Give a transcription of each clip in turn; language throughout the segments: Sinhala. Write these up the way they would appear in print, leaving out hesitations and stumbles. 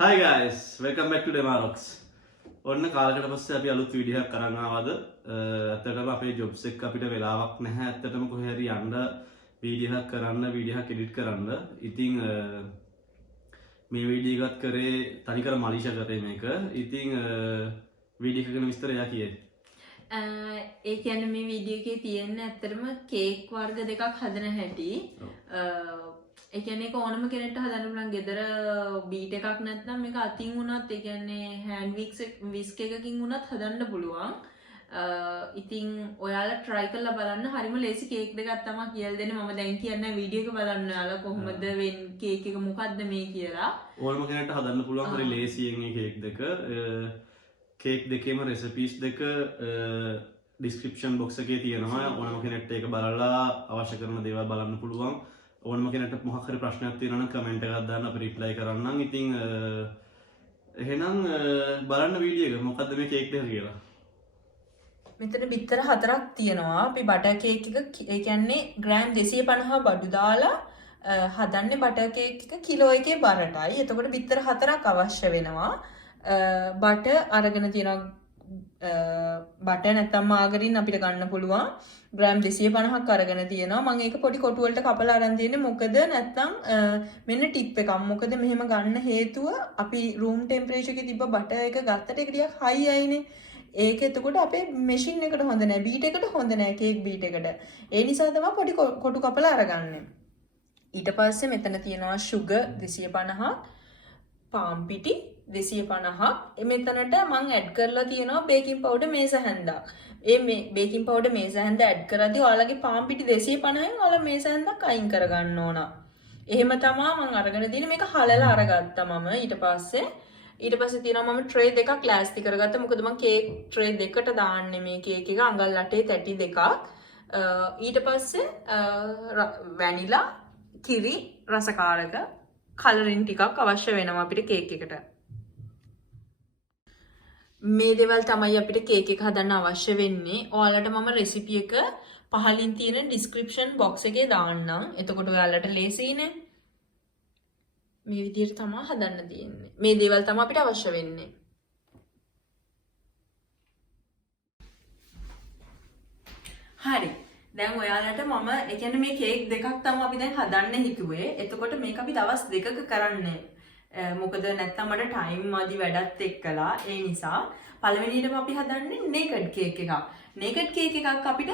Hi guys, welcome back to Demarox. ඔන්න කාලකට පස්සේ අපි අලුත් වීඩියෝ එකක් අරන් ආවද. ඇත්තටම අපේ ජොබ්ස් එක අපිට වෙලාවක් නැහැ. ඇත්තටම කොහේ හරි යන්න වීඩියෝ එකක් කරන්න, වීඩියෝ එකක් එඩිට් කරන්න. ඉතින් මේ වීඩියෝ එකත් කරේ තනිකර මලීෂා කරේ මේක. ඉතින් වීඩියෝ එක ගැන විස්තර එයා කියයි. ඒ කියන්නේ මේ වීඩියෝ එකේ තියෙන ඇත්තටම කේක් වර්ග දෙකක් හදන හැටි. ඒ කියන්නේ ඕනම කෙනෙක්ට හදන්න පුළුවන් ගෙදර බීට් එකක් නැත්නම් මේක අතින් වුණත් ඒ කියන්නේ හෑන්ඩ් විස්ක් එකකින් වුණත් හදන්න පුළුවන්. ඉතින් ඔයාලා try කරලා බලන්න. හරිම ලේසි කේක් දෙකක් තමයි කියලා දෙන්නේ. මම දැන් කියන්නේ වීඩියෝ එක බලන්න ඔයාලා කොහොමද වෙන් කේක් එක මොකද්ද මේ කියලා. ඕනම කෙනෙක්ට හදන්න පුළුවන් හරි ලේසියෙන් මේ කේක් දෙක. කේක් දෙකේම රෙසිපීස් දෙක ඩිස්ක්‍රිප්ෂන් බොක්ස් එකේ තියෙනවා. ඕනම කෙනෙක්ට ඒක බලලා අවශ්‍ය කරන දේවල් බලන්න පුළුවන්. ඕනම කෙනෙක්ට මොකක් හරි ප්‍රශ්නයක් තියෙනවා නම් කමෙන්ට් එකක් දාන්න අපි රිප්ලයි කරන්නම්. ඉතින් එහෙනම් බලන්න වීඩියෝ එක මොකද්ද මේ කේක් දෙක කියලා. මෙතන බිත්තර 4ක් තියෙනවා. අපි බටර් කේක් එක ඒ කියන්නේ ග්‍රෑම් 250 බඩු දාලා හදන්නේ බටර් කේක් එක කිලෝ එකේ බරටයි. එතකොට බිත්තර 4ක් අවශ්‍ය වෙනවා. බටර් අරගෙන තියෙනවා බටර් නැත්නම් මාගරින් අපිට ගන්න පුළුවන්. ග්‍රෑම් 250ක් අරගෙන තියෙනවා. මම ඒක පොඩි කොටු වලට කපලා අරන් තියෙන්නේ. මොකද නැත්නම් මෙන්න ටිප් එකක්. මොකද මෙහෙම ගන්න හේතුව අපි රූම් ටෙම්පරේචර් එකේ තිබ්බ බටර් එක ගත්තට ඒක ටිකක් හයි අයිනේ. ඒක එතකොට අපේ මැෂින් එකට හොඳ නැහැ. බීට් එකට හොඳ නැහැ. කේක් බීට් එකට. ඒ නිසා තමයි පොඩි කොටු කපලා අරගන්නේ. ඊට පස්සේ මෙතන තියෙනවා sugar 250ක්, පාම් පිටි 250ක්. මෙතනට මම ඇඩ් කරලා තියෙනවා බේකින් පවුඩර් මේස හැන්දක්. මේ බේකින් පවුඩර් මේස හැන්ද ඇඩ් කරද්දී ඔයාලගේ පාම් පිටි 250න් ඔයාලා මේස හැන්දක් අයින් කරගන්න ඕන. එහෙම තමයි මම අරගෙන තියෙන්නේ. මේක හලලා අරගත්තා මම. ඊට පස්සේ තියෙනවා මම ට්‍රේ දෙකක් ලෑස්ති කරගත්තා. මොකද මම කේක් ට්‍රේ දෙකට දාන්නේ මේ කේක් එක අඟල් 8 තැටි දෙකක්. ඊට පස්සේ වැනිලා, කිරි, රසකාරක, කලරින් ටිකක් අවශ්‍ය වෙනවා අපිට කේක් එකට. මේ දේවල් තමයි අපිට කේක් එක හදන්න අවශ්‍ය වෙන්නේ. ඔයාලට මම රෙසිපි එක පහලින් තියෙන ඩිස්ක්‍රිප්ෂන් බොක්ස් එකේ දාන්නම්. එතකොට ඔයාලට ලේසියිනේ. මේ විදිහට තමයි හදන්න තියෙන්නේ. මේ දේවල් තමයි අපිට අවශ්‍ය වෙන්නේ. හරි. දැන් ඔයාලට මම ඒ කියන්නේ මේ කේක් දෙකක් තමයි අපි දැන් හදන්න හිතුවේ. එතකොට මේක අපි දවස් දෙකක කරන්නේ. මොකද නැත්තම් මට ටයිම් මදි වැඩත් එක්කලා. ඒ නිසා පළවෙනියටම අපි හදන්නේ නේකඩ් කේක් එකක්. නේකඩ් කේක් එකක් අපිට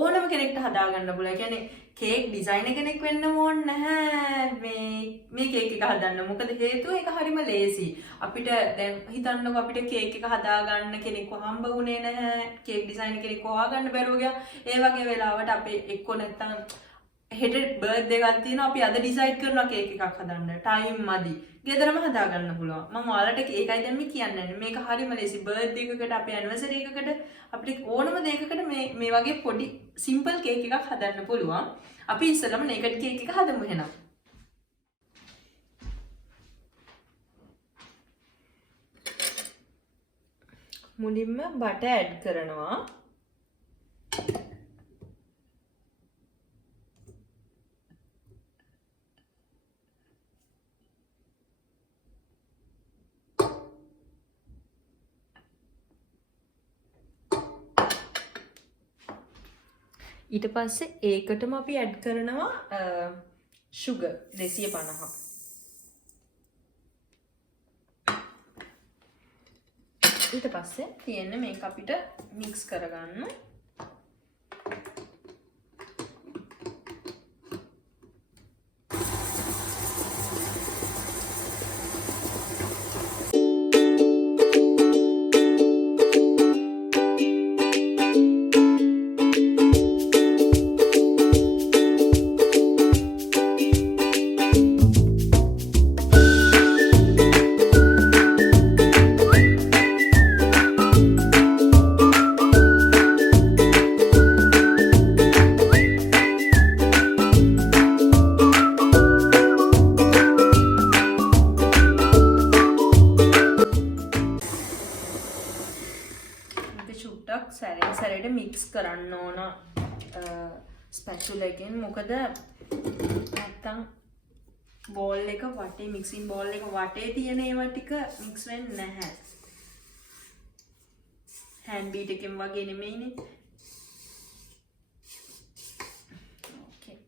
ඕනම කෙනෙක්ට හදා ගන්න පුළුවන්. ඒ කියන්නේ කේක් ඩිසයිනර් කෙනෙක් වෙන්න ඕනේ නැහැ මේ කේක් එක හදන්න. මොකද හේතුව ඒක හරිම ලේසි. අපිට දැන් හිතන්නකො අපිට කේක් එක හදා ගන්න කෙනෙක්ව හම්බ වුණේ නැහැ. කේක් ඩිසයිනර් කෙනෙක්ව හොයාගන්න බැරුව ගියා. ඒ වගේ වෙලාවට අපේ එක්ක නැත්තම් හෙට බර්ත්ඩේ එකක් තියෙනවා. අපි අද ඩිසයිඩ් කරනවා කේක් එකක් හදන්න. ටයිම් මදි. ගෙදරම හදා ගන්න පුළුවන්. මම ඔයාලට ඒකයි දැන් මේ කියන්නේ. මේක හරිම ලේසි. බර්ත්ඩේ එකකට අපේ ඇනිවර්සරි එකකට අපිට ඕනම දෙයකට මේ වගේ පොඩි සිම්පල් කේක් එකක් හදන්න පුළුවන්. අපි ඉස්සෙල්ලම නේකඩ් කේක් එක හදමු එහෙනම්. මුලින්ම බටර් ඇඩ් කරනවා. ඊට පස්සේ ඒකටම අපි ඇඩ් කරනවා sugar 250ක්. ඊට පස්සේ තියෙන්නේ මේක අපිට මික්ස් කරගන්න. සැරේට මික්ස් කරන්න ඕන ස්පැචුලා එකෙන්. මොකද නැත්තම් බෝල් එක වටේ මික්සින් බෝල් එක වටේ තියෙන ඒවා ටික මික්ස් වෙන්නේ නැහැ. හෑන්ඩ් බීට් එකෙන් වගේ නෙමෙයිනේ. ඕකේ.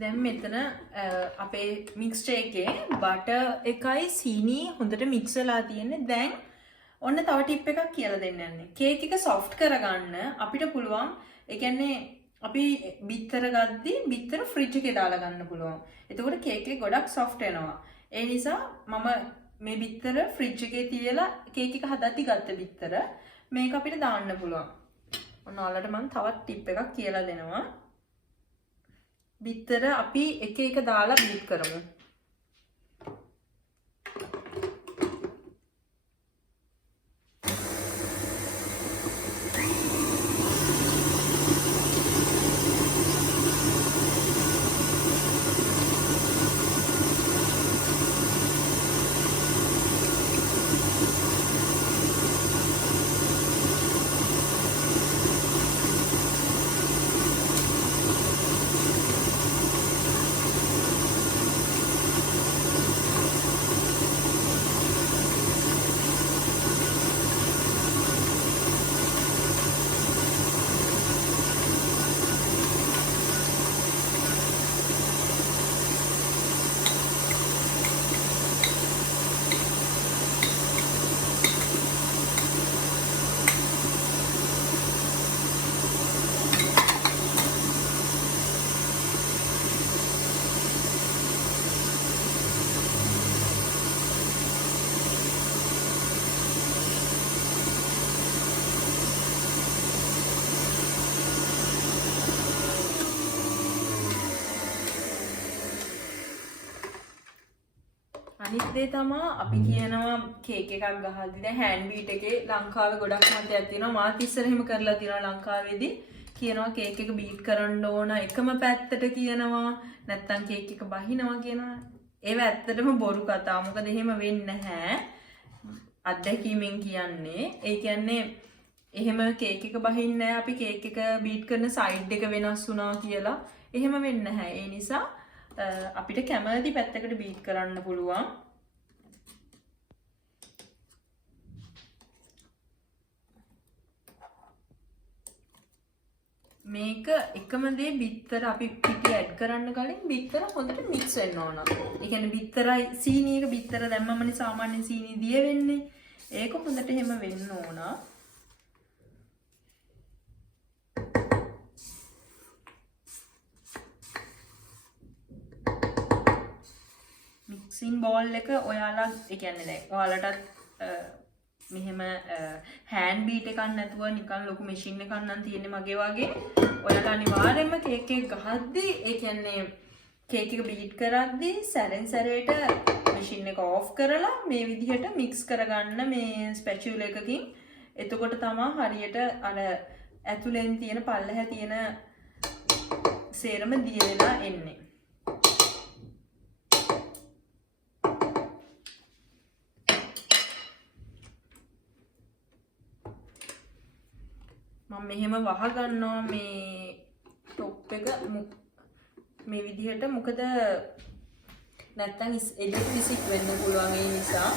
දැන් මෙතන අපේ මික්ස්චර් එකේ බටර් එකයි සීනි හොඳට මික්ස් වෙලා තියෙන්නේ. දැන් ඔන්න තව ටිප් එකක් කියලා දෙන්න යන්නේ. කේක් එක සොෆ්ට් කරගන්න අපිට පුළුවන්. ඒ කියන්නේ අපි බිත්තර ගද්දි බිත්තර ෆ්‍රිජ් එකේ දාලා ගන්න පුළුවන්. එතකොට කේක් එක ගොඩක් සොෆ්ට් වෙනවා. ඒ නිසා මම මේ බිත්තර ෆ්‍රිජ් එකේ තියලා කේක් එක හදද්දි ගත්ත බිත්තර මේක අපිට දාන්න පුළුවන්. ඔන්න ඔයාලට මම තවත් ටිප් එකක් කියලා දෙනවා. බිත්තර අපි එක එක දාලා බීට් කරමු. අනිත් දේ තමයි අපි කියනවා කේක් එකක් ගහද්දි දැන් හෑන්ඩ් බීට් එකේ ලංකාවේ ගොඩක් මතයක් තියෙනවා. මාත් ඉස්සර එහෙම කරලා තියෙනවා ලංකාවේදී. කියනවා කේක් එක බීට් කරන්න ඕන එකම පැත්තට කියනවා. නැත්තම් කේක් එක බහිනවා කියනවා. ඒව ඇත්තටම බොරු කතා. මොකද එහෙම වෙන්නේ නැහැ. අත්දැකීමෙන් කියන්නේ. ඒ කියන්නේ එහෙම කේක් එක බහින්නේ නැහැ. අපි කේක් එක බීට් කරන සයිඩ් එක වෙනස් වුණා කියලා. එහෙම වෙන්නේ නැහැ. ඒ නිසා අපිට කැමති පැත්තකට බීට් කරන්න පුළුවන්. මේක එකම දේ බිත්තර අපි පිටි ඇඩ් කරන්න කලින් බිත්තර හොඳට මික්ස් වෙන්න ඕන. ඒ කියන්නේ බිත්තරයි සීනි එක බිත්තර දැම්මමනේ සාමාන්‍ය සීනි දිය වෙන්නේ. ඒක හොඳට එහෙම වෙන්න ඕන. මික්සින් බෝල් එක ඔයාලා ඒ කියන්නේ දැන් ඔයාලටත් මෙහෙම හෑන්ඩ් බීට් එකක් නැතුව නිකන් ලොකු මැෂින් එකක් නම් තියෙන්නේ මගේ වගේ. ඔයාලා අනිවාර්යයෙන්ම කේක් එක ගහද්දි ඒ කියන්නේ කේක් එක බීට් කරද්දි සැරෙන් සැරේට මැෂින් එක ඕෆ් කරලා මේ විදිහට මික්ස් කරගන්න මේ ස්පැචුලා එකකින්. එතකොට තමයි හරියට අර ඇතුලෙන් තියෙන පල්ලෙහා තියෙන සේරම දිය වෙලා එන්නේ. මම මෙහෙම වහ ගන්නවා මේ টොප් එක මේ විදිහට. මොකද නැත්තම් එළියට විසික් වෙන්න පුළුවන් ඒ නිසා.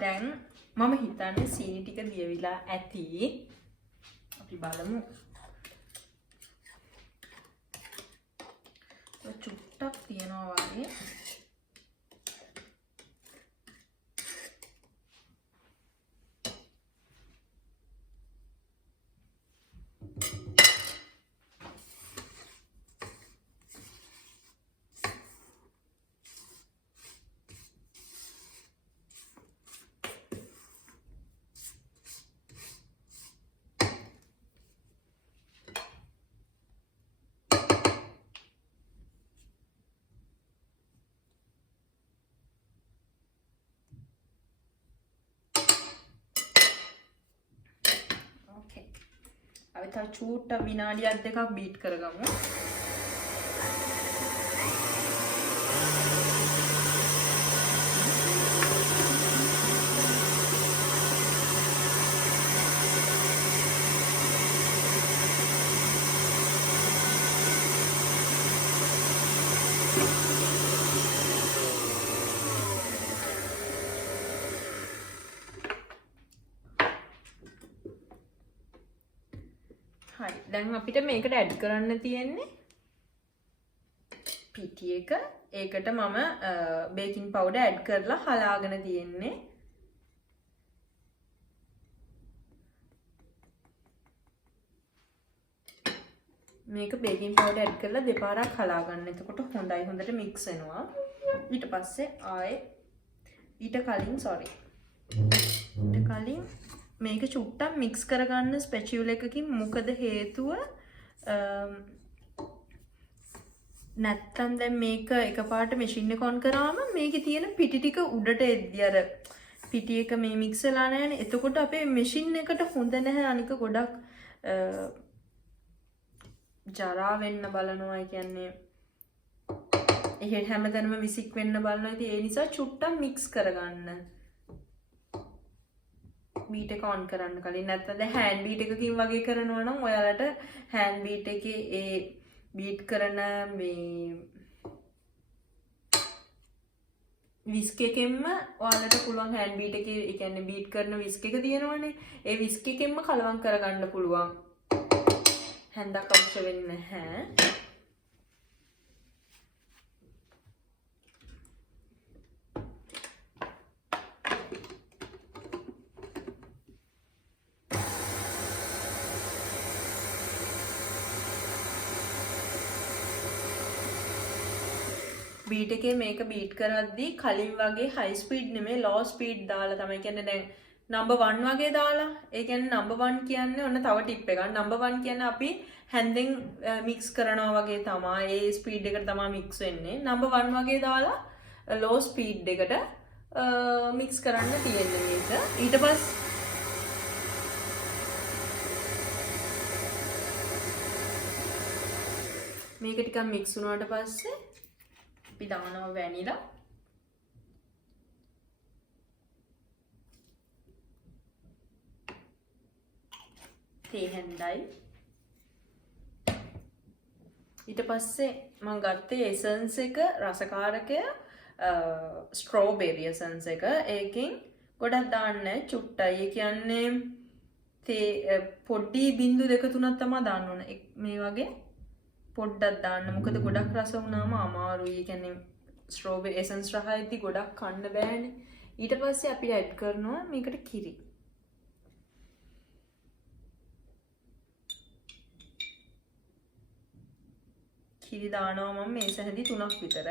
දැන් මම හිතන්නේ සීනි ටික දියවිලා ඇති. අපි බලමු. චුට්ටක් තියනවා වගේ. අපි තව චූට්ටක් විනාඩියක් දෙකක් බීට් කරගමු. හරි. දැන් අපිට මේකට ඇඩ් කරන්න තියෙන්නේ පිටි එක. ඒකට මම බේකින් පවුඩර් ඇඩ් කරලා හලාගෙන තියෙන්නේ. මේක බේකින් පවුඩර් ඇඩ් කරලා දෙපාරක් හලා ගන්න. එතකොට හොඳයි හොඳට මික්ස් වෙනවා. ඊට පස්සේ ඊට කලින් මේක චුට්ටක් මික්ස් කරගන්න ස්පැචියුල එකකින්. මොකද හේතුව නැත්තම් දැන් මේක එකපාරට මැෂින් එක ඔන් කරාම මේකේ තියෙන පිටි ටික උඩට එද්දි අර පිටි එක මේ මික්ස් වෙලා නැහැනේ. එතකොට අපේ මැෂින් එකට හොඳ නැහැ. අනික ගොඩක් ජරා වෙන්න බලනවා. කියන්නේ එහෙ හැමතැනම විසික් වෙන්න බලනවා. ඉතින් ඒ නිසා චුට්ටක් මික්ස් කරගන්න. බීට් එක ඔන් කරන්න කලින්. නැත්නම් දැන් හෑන්ඩ් බීට් එකකින් වගේ කරනවා නම් ඔයාලට හෑන්ඩ් බීට් එකේ ඒ බීට් කරන මේ විස්ක් එකෙන්ම ඔයාලට පුළුවන් හෑන්ඩ් බීට් එකේ ඒ කියන්නේ බීට් කරන විස්ක් එක තියෙනවනේ. ඒ විස්ක් එකෙන්ම කලවම් කරගන්න පුළුවන්. හැන්දක් අවශ්‍ය වෙන්නේ නැහැ. බීට් එකේ මේක බීට් කරද්දී කලින් වගේ හයි ස්පීඩ් නෙමෙයි ලෝ ස්පීඩ් දාලා තමයි. කියන්නේ දැන් නම්බර් 1 වගේ දාලා. ඒ කියන්නේ නම්බර් 1 කියන්නේ ඔන්න තව ටිප් එකක්. නම්බර් 1 කියන්නේ අපි හැන්දෙන් මික්ස් කරනවා වගේ තමයි. ඒ ස්පීඩ් එකට තමයි මික්ස් වෙන්නේ. නම්බර් 1 වගේ දාලා ලෝ ස්පීඩ් එකට මික්ස් කරන්න තියෙන්නේ මේක. ඊට පස්සේ මේක ටිකක් මික්ස් වුණාට පස්සේ අපි දානවා වැනිලා. තේ හැන්දයි. ඊට පස්සේ මම ගත්තේ එසන්ස් එක රසකාරකය ස්ට්‍රෝබෙරි එසන්ස් එක. ඒකෙන් ගොඩක් දාන්න චුට්ටයි. ඒ කියන්නේ තේ පොඩි බින්දු 2 3ක් තමයි දාන්න ඕන. මේ වගේ පොඩ්ඩක් දාන්න. මොකද ගොඩක් රස වුණාම අමාරුයි. ඒ කියන්නේ ස්ට්‍රෝබෙරි එසන්ස් රහයිදී ගොඩක් කන්න බෑනේ. ඊට පස්සේ අපි ඇඩ් කරනවා මේකට කිරි. කිරි දානවා මම මේස හැඳි 3ක් විතර.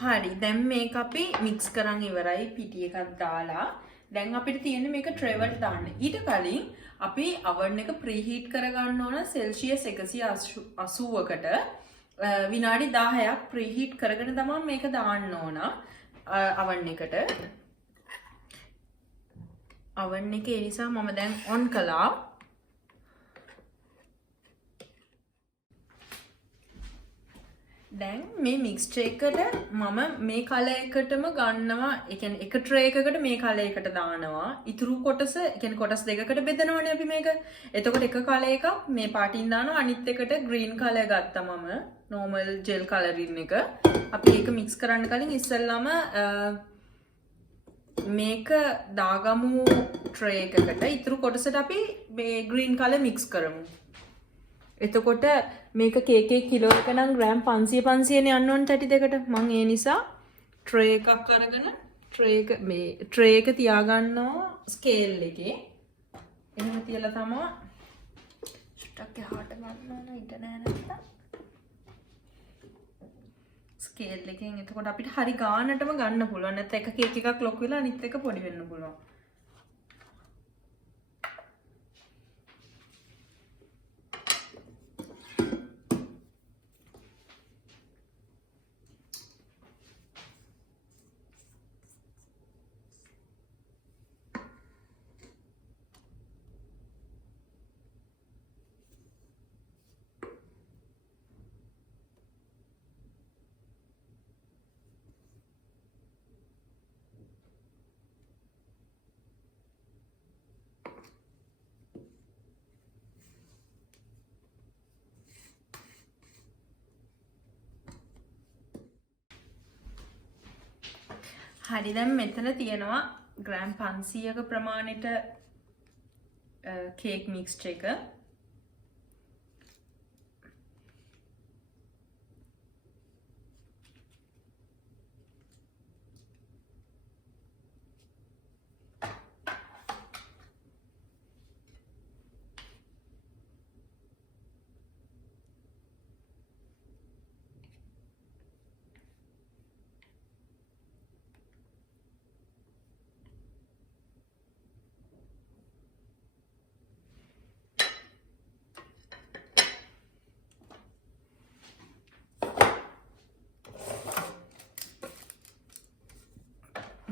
හරි දැන් මේක අපි මික්ස් කරන් ඉවරයි පිටි එකක් දාලා දැන් අපිට තියෙන්නේ මේක ට්‍රේ වලට දාන්න. ඊට කලින් අපි oven එක ප්‍රීහීට් කරගන්න ඕන සෙල්සියස් 180කට විනාඩි 10ක් ප්‍රීහීට් කරගෙන තමයි මේක දාන්න ඕන oven එකට. oven එක ඒ නිසා මම දැන් on කළා. දැන් මේ මික්ස්චර් එකට මම මේ කලර් එකටම ගන්නවා. ඒ කියන්නේ එක ට්‍රේ එකකට මේ කලර් එකට දානවා. ඉතුරු කොටස ඒ කියන්නේ කොටස් දෙකකට බෙදනවනේ අපි මේක. එතකොට එක කලර් එකක් මේ පාටින් දානවා. අනිත් එකට ග්‍රීන් කලර් ගත්තා මම. normal gel coloring එක. අපි ඒක මික්ස් කරන්න කලින් ඉස්සෙල්ලාම මේක දාගමු ට්‍රේ එකකට. ඉතුරු කොටසට අපි මේ ග්‍රීන් කලර් මික්ස් කරමු. එතකොට මේක කේක් එක කිලෝ එක නම් ග්‍රෑම් 500 නේ යන්න ඕන තැටි දෙකට. මම ඒ නිසා ට්‍රේ එකක් අරගෙන ට්‍රේ එක තියාගන්නවා ස්කේල් එකේ. එහෙම තියලා තමයි ෂුට්ටක් එහාට ගන්න ඕන ඉඩ නෑ නැත්තම්. ස්කේල් එකෙන් එතකොට අපිට හරි ගානටම ගන්න පුළුවන්. නැත්නම් එක කේක් එකක් ලොකු වෙලා අනිත් එක පොඩි වෙන්න පුළුවන්. හරි දැන් මෙතන තියෙනවා ග්‍රෑම් 500ක ප්‍රමාණයට කේක් මික්ස්චර් එක.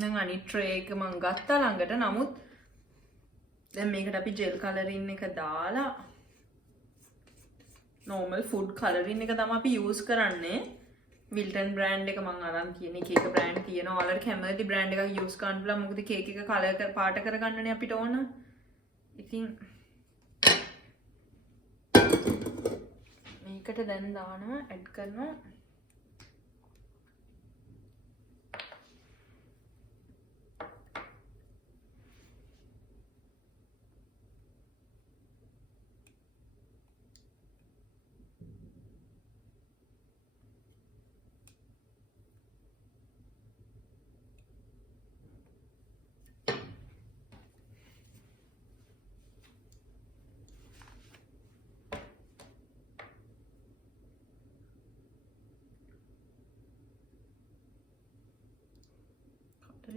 දැන් අනිත් ට්‍රේ එක මම ගත්තා ළඟට. නමුත් දැන් මේකට අපි ජෙල් කලරින් එක දාලා normal food coloring එක තමයි අපි use කරන්නේ. විල්ටන් බ්‍රෑන්ඩ් එක මම අරන් තියෙන එක බ්‍රෑන්ඩ් තියෙනවා. ඔයාලට කැමති බ්‍රෑන්ඩ් එකක් use කරන්න පුළුවන්. මොකද කේක් එක කලර් පාට කරගන්නනේ අපිට ඕන. ඉතින් මේකට දැන් දානවා ඇඩ් කරනවා.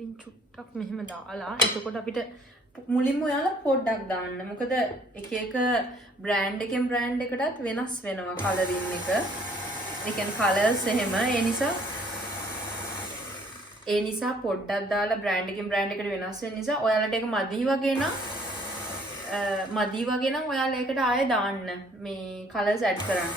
රින් චුට්ටක් මෙහෙම දාලා එතකොට අපිට මුලින්ම ඔයාලා පොඩ්ඩක් දාන්න. මොකද එක එක බ්‍රෑන්ඩ් එකෙන් බ්‍රෑන්ඩ් එකටත් වෙනස් වෙනවා කලරින් එක. ඒ කියන්නේ කලර්ස් එහෙම. ඒ නිසා පොඩ්ඩක් දාලා බ්‍රෑන්ඩ් එකෙන් බ්‍රෑන්ඩ් එකට වෙනස් වෙන නිසා ඔයාලට ඒක මදි වගේ නම් ඔයාලා ඒකට ආයෙ දාන්න මේ කලර්ස් ඇඩ් කරන්න.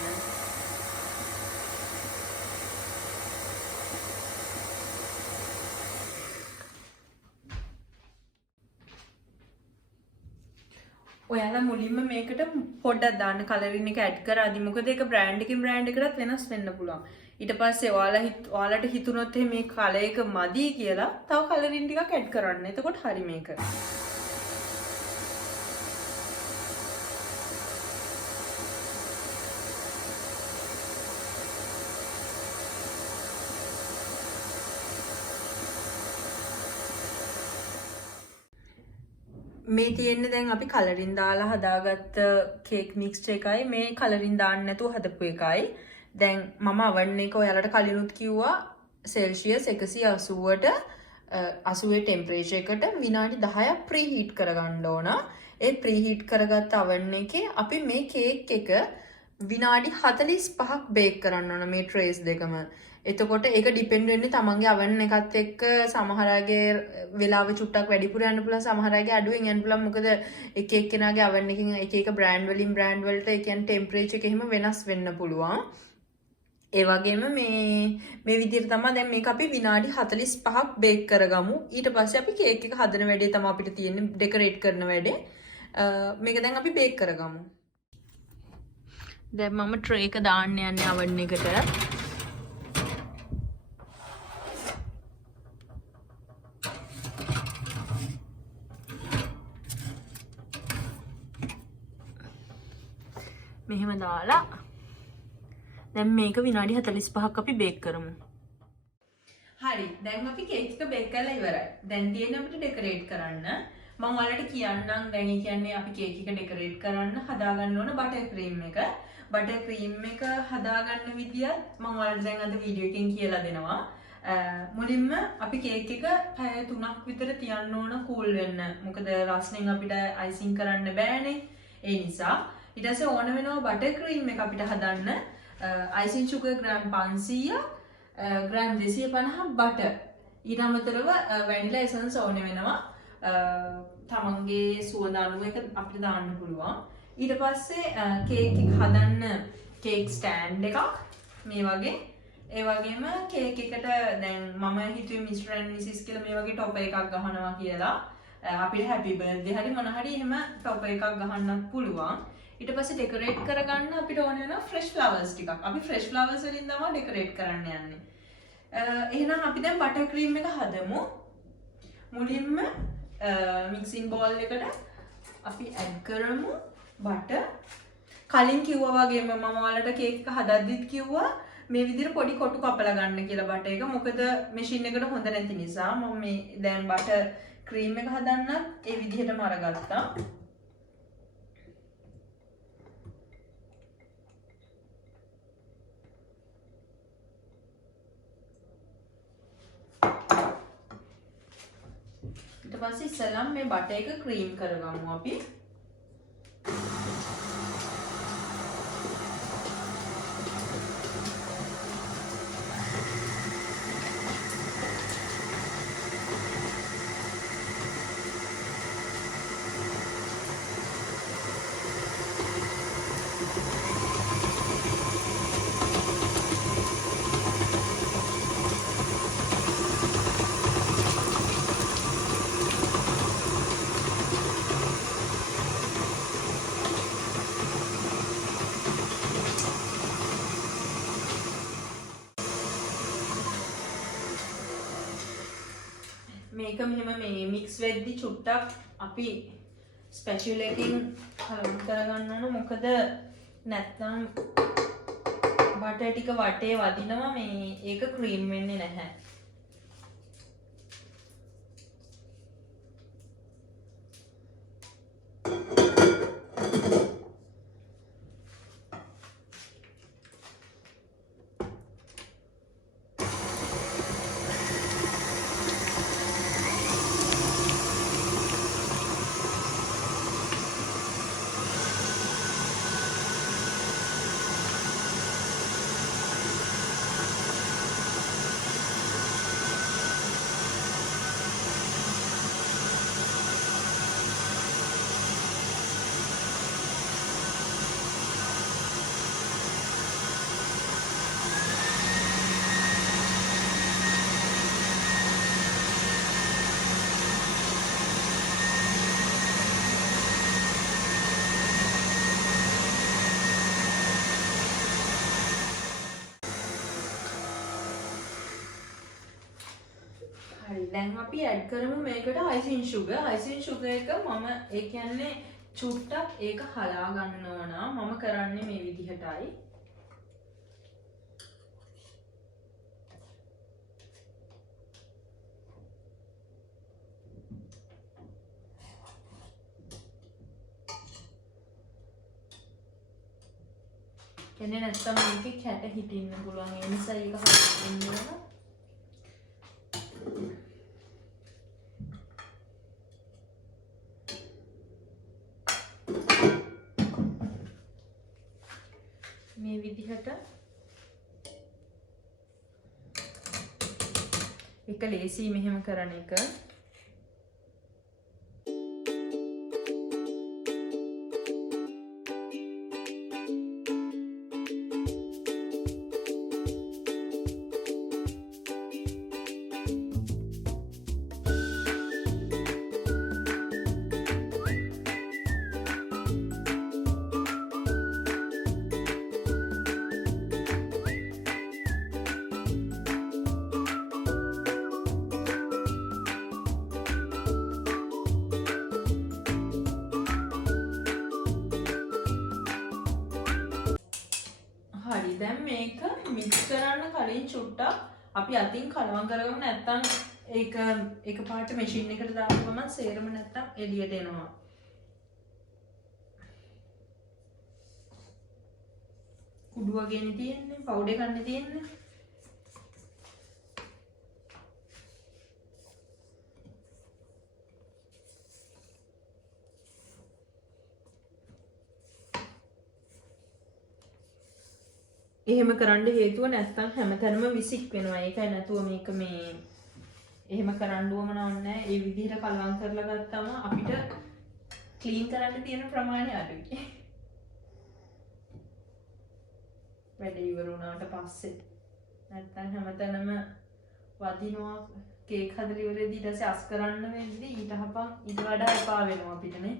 ඔයාලා මුලින්ම මේකට පොඩ්ඩක් දාන්න කලරින් එක ඇඩ් කරාදි. මොකද ඒක බ්‍රෑන්ඩ් එකකින් බ්‍රෑන්ඩ් එකකට වෙනස් වෙන්න පුළුවන්. ඊට පස්සේ ඔයාලට හිතුනොත් මේ කලර් එක මදි කියලා තව කලරින් ටිකක් ඇඩ් කරන්න. එතකොට හරි මේක. මේ තියෙන්නේ දැන් අපි කලරින් දාලා හදාගත්ත කේක් මික්ස්චර් එකයි මේ කලරින් දාන්න නැතුව හදපු එකයි. දැන් මම oven එක ඔයාලට කලිනුත් කිව්වා සෙල්සියස් 180ට 80 ටෙම්පරේචර් එකට විනාඩි 10ක් ප්‍රීහීට් කරගන්න ඕන. ඒ ප්‍රීහීට් කරගත්ත oven එකේ අපි මේ කේක් එක විනාඩි 45ක් බේක් කරන්න ඕන මේ ට්‍රේස් දෙකම. එතකොට ඒක ඩිපෙන්ඩ් වෙන්නේ තමන්ගේ oven එකත් එක්ක සමහර අයගේ වෙලාව චුට්ටක් වැඩිපුර යන්න පුළුවන් සමහර අයගේ අඩුවෙන් යන්න පුළුවන් මොකද එක එක්කෙනාගේ oven එකකින් එක එක බ්‍රෑන්ඩ් වලින් බ්‍රෑන්ඩ් වලට ඒ කියන්නේ ටෙම්පරේචර් එක එහෙම වෙනස් වෙන්න පුළුවන්. ඒ වගේම මේ විදිහට තමයි දැන් මේක අපි විනාඩි 45ක් බේක් කරගමු. ඊට පස්සේ අපි කේක් එක හදන වැඩේ තමයි අපිට තියෙන්නේ ඩෙකොරේට් කරන වැඩේ. මේක දැන් අපි බේක් කරගමු. දැන් මම ට්‍රේ එක දාන්න යන්නේ oven එකට. මෙහෙම දාලා දැන් මේක විනාඩි 45ක් අපි බේක් කරමු. හරි. දැන් අපි කේක් එක බේක් කරලා ඉවරයි. දැන් තියෙන්නේ අපිට ඩෙකොරේට් කරන්න. මම ඔයාලට කියන්නම් දැන් ඒ කියන්නේ අපි කේක් එක ඩෙකොරේට් කරන්න හදාගන්න ඕන බටර් ක්‍රීම් එක. බටර් ක්‍රීම් එක හදාගන්න විදියත් මම ඔයාලට දැන් අද වීඩියෝ එකෙන් කියලා දෙනවා. මුලින්ම අපි කේක් එක පැය 3ක් විතර තියන්න ඕන කූල් වෙන්න. මොකද රස්නෙන් අපිට අයිසිං කරන්න බෑනේ. ඒ නිසා ඊට පස්සේ ඕන වෙනවා බටර් ක්‍රීම් එක අපිට හදන්න icing sugar gram 500 gram 250 butter ඊට අමතරව වැනිලා එසන්ස් ඕන වෙනවා තමන්ගේ සුවඳ අණු එක අපිට දාන්න පුළුවන් ඊට පස්සේ කේක් එක හදන්න කේක් ස්ටෑන්ඩ් එකක් මේ වගේ ඒ වගේම කේක් එකට දැන් මම හිතුවේ මිස්ටර් ඇන්ඩ් මිසිස් කියලා මේ වගේ ටොප් එකක් ගහනවා කියලා අපිට හැපි බර්ත්ඩේ හරි මොන හරි එහෙම ටොප් එකක් ගහන්නත් පුළුවන් ඊට පස්සේ ඩෙකොරේට් කරගන්න අපිට ඕන වෙනවා ෆ්‍රෙෂ් ෆ්ලවර්ස් ටිකක්. අපි ෆ්‍රෙෂ් ෆ්ලවර්ස් වලින් තමයි ඩෙකොරේට් කරන්න යන්නේ. එහෙනම් අපි දැන් බටර් ක්‍රීම් එක හදමු. මුලින්ම මික්සින් බෝල් එකට අපි ඇඩ් කරමු බටර්. කලින් කිව්වා වගේම මම ඔයාලට කේක් එක හදද්දිත් කිව්වා මේ විදිහට පොඩි කොටු කපලා ගන්න කියලා බටර් එක. මොකද මැෂින් එකට හොඳ නැති නිසා මම මේ දැන් බටර් ක්‍රීම් එක හදන්න ඒ විදිහටම අරගත්තා. ඊට පස්සේ ඉස්සෙල්ලාම මේ බටර් එක ක්‍රීම් කරගමු අපි. මේක මෙහෙම මේ මික්ස් වෙද්දි චුට්ටක් අපි ස්පැචුලා එකකින් කලවම් කරගන්න ඕන මොකද නැත්නම් බටර් ටික වටේ වදිනවා මේ ඒක ක්‍රීම් වෙන්නේ නැහැ. හරි දැන් අපි ඇඩ් කරමු මේකට icing sugar. icing sugar එක මම ඒ කියන්නේ චුට්ටක් ඒක හලා ගන්න ඕන. මම කරන්නේ මේ විදිහටයි. කියන්නේ නැත්තම් මේකේ කැට හිටින්න පුළුවන්. ඒ නිසා ඒක හදන්න ඕන. මේ විදිහට එක ලේසි මෙහෙම කරන එක. හරි දැන් මේක මික්ස් කරන්න කලින් චුට්ටක් අපි අතින් කලවම් කරගමු නැත්නම් ඒක එකපාරට මැෂින් එකට දාපු ගමන් සේරම නැත්නම් එළියට එනවා. කුඩු වගේනේ තියෙන්නේ පවුඩර් එකන්නේ තියෙන්නේ. එහෙම කරන්න හේතුව නැත්තම් හැමතැනම විසික් වෙනවා. ඒකයි නැතුව මේක මේ එහෙම කරන්න උවමනාවක් නැහැ. ඒ විදිහට කලවම් කරලා ගත්තම අපිට ක්ලීන් කරන්න තියෙන ප්‍රමාණය අඩුයි. වැඩ ඉවර වුණාට පස්සේ නැත්තම් හැමතැනම වදිනවා කේක් හදලා ඉවරෙද්දී ඊට පස්සේ අස් කරන්න වෙද්දී ඊට වඩා එපා වෙනවා අපිටනේ.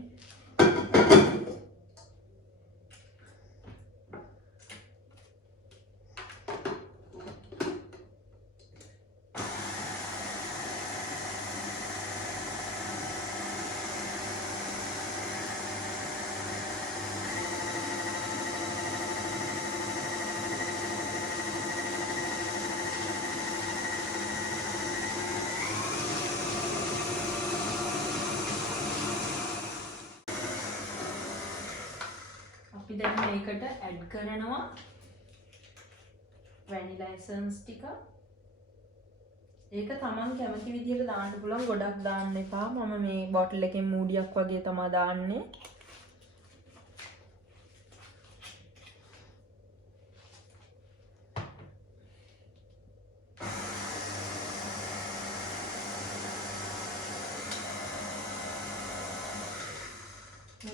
අපි දැන් මේකට ඇඩ් කරනවා වැනිලා එසන්ස් ටික. ඒක තමන් කැමති විදිහට දාන්න පුළුවන්. ගොඩක් දාන්න එපා. මම මේ බෝටල් එකෙන් මූඩියක් වගේ තමයි දාන්නේ.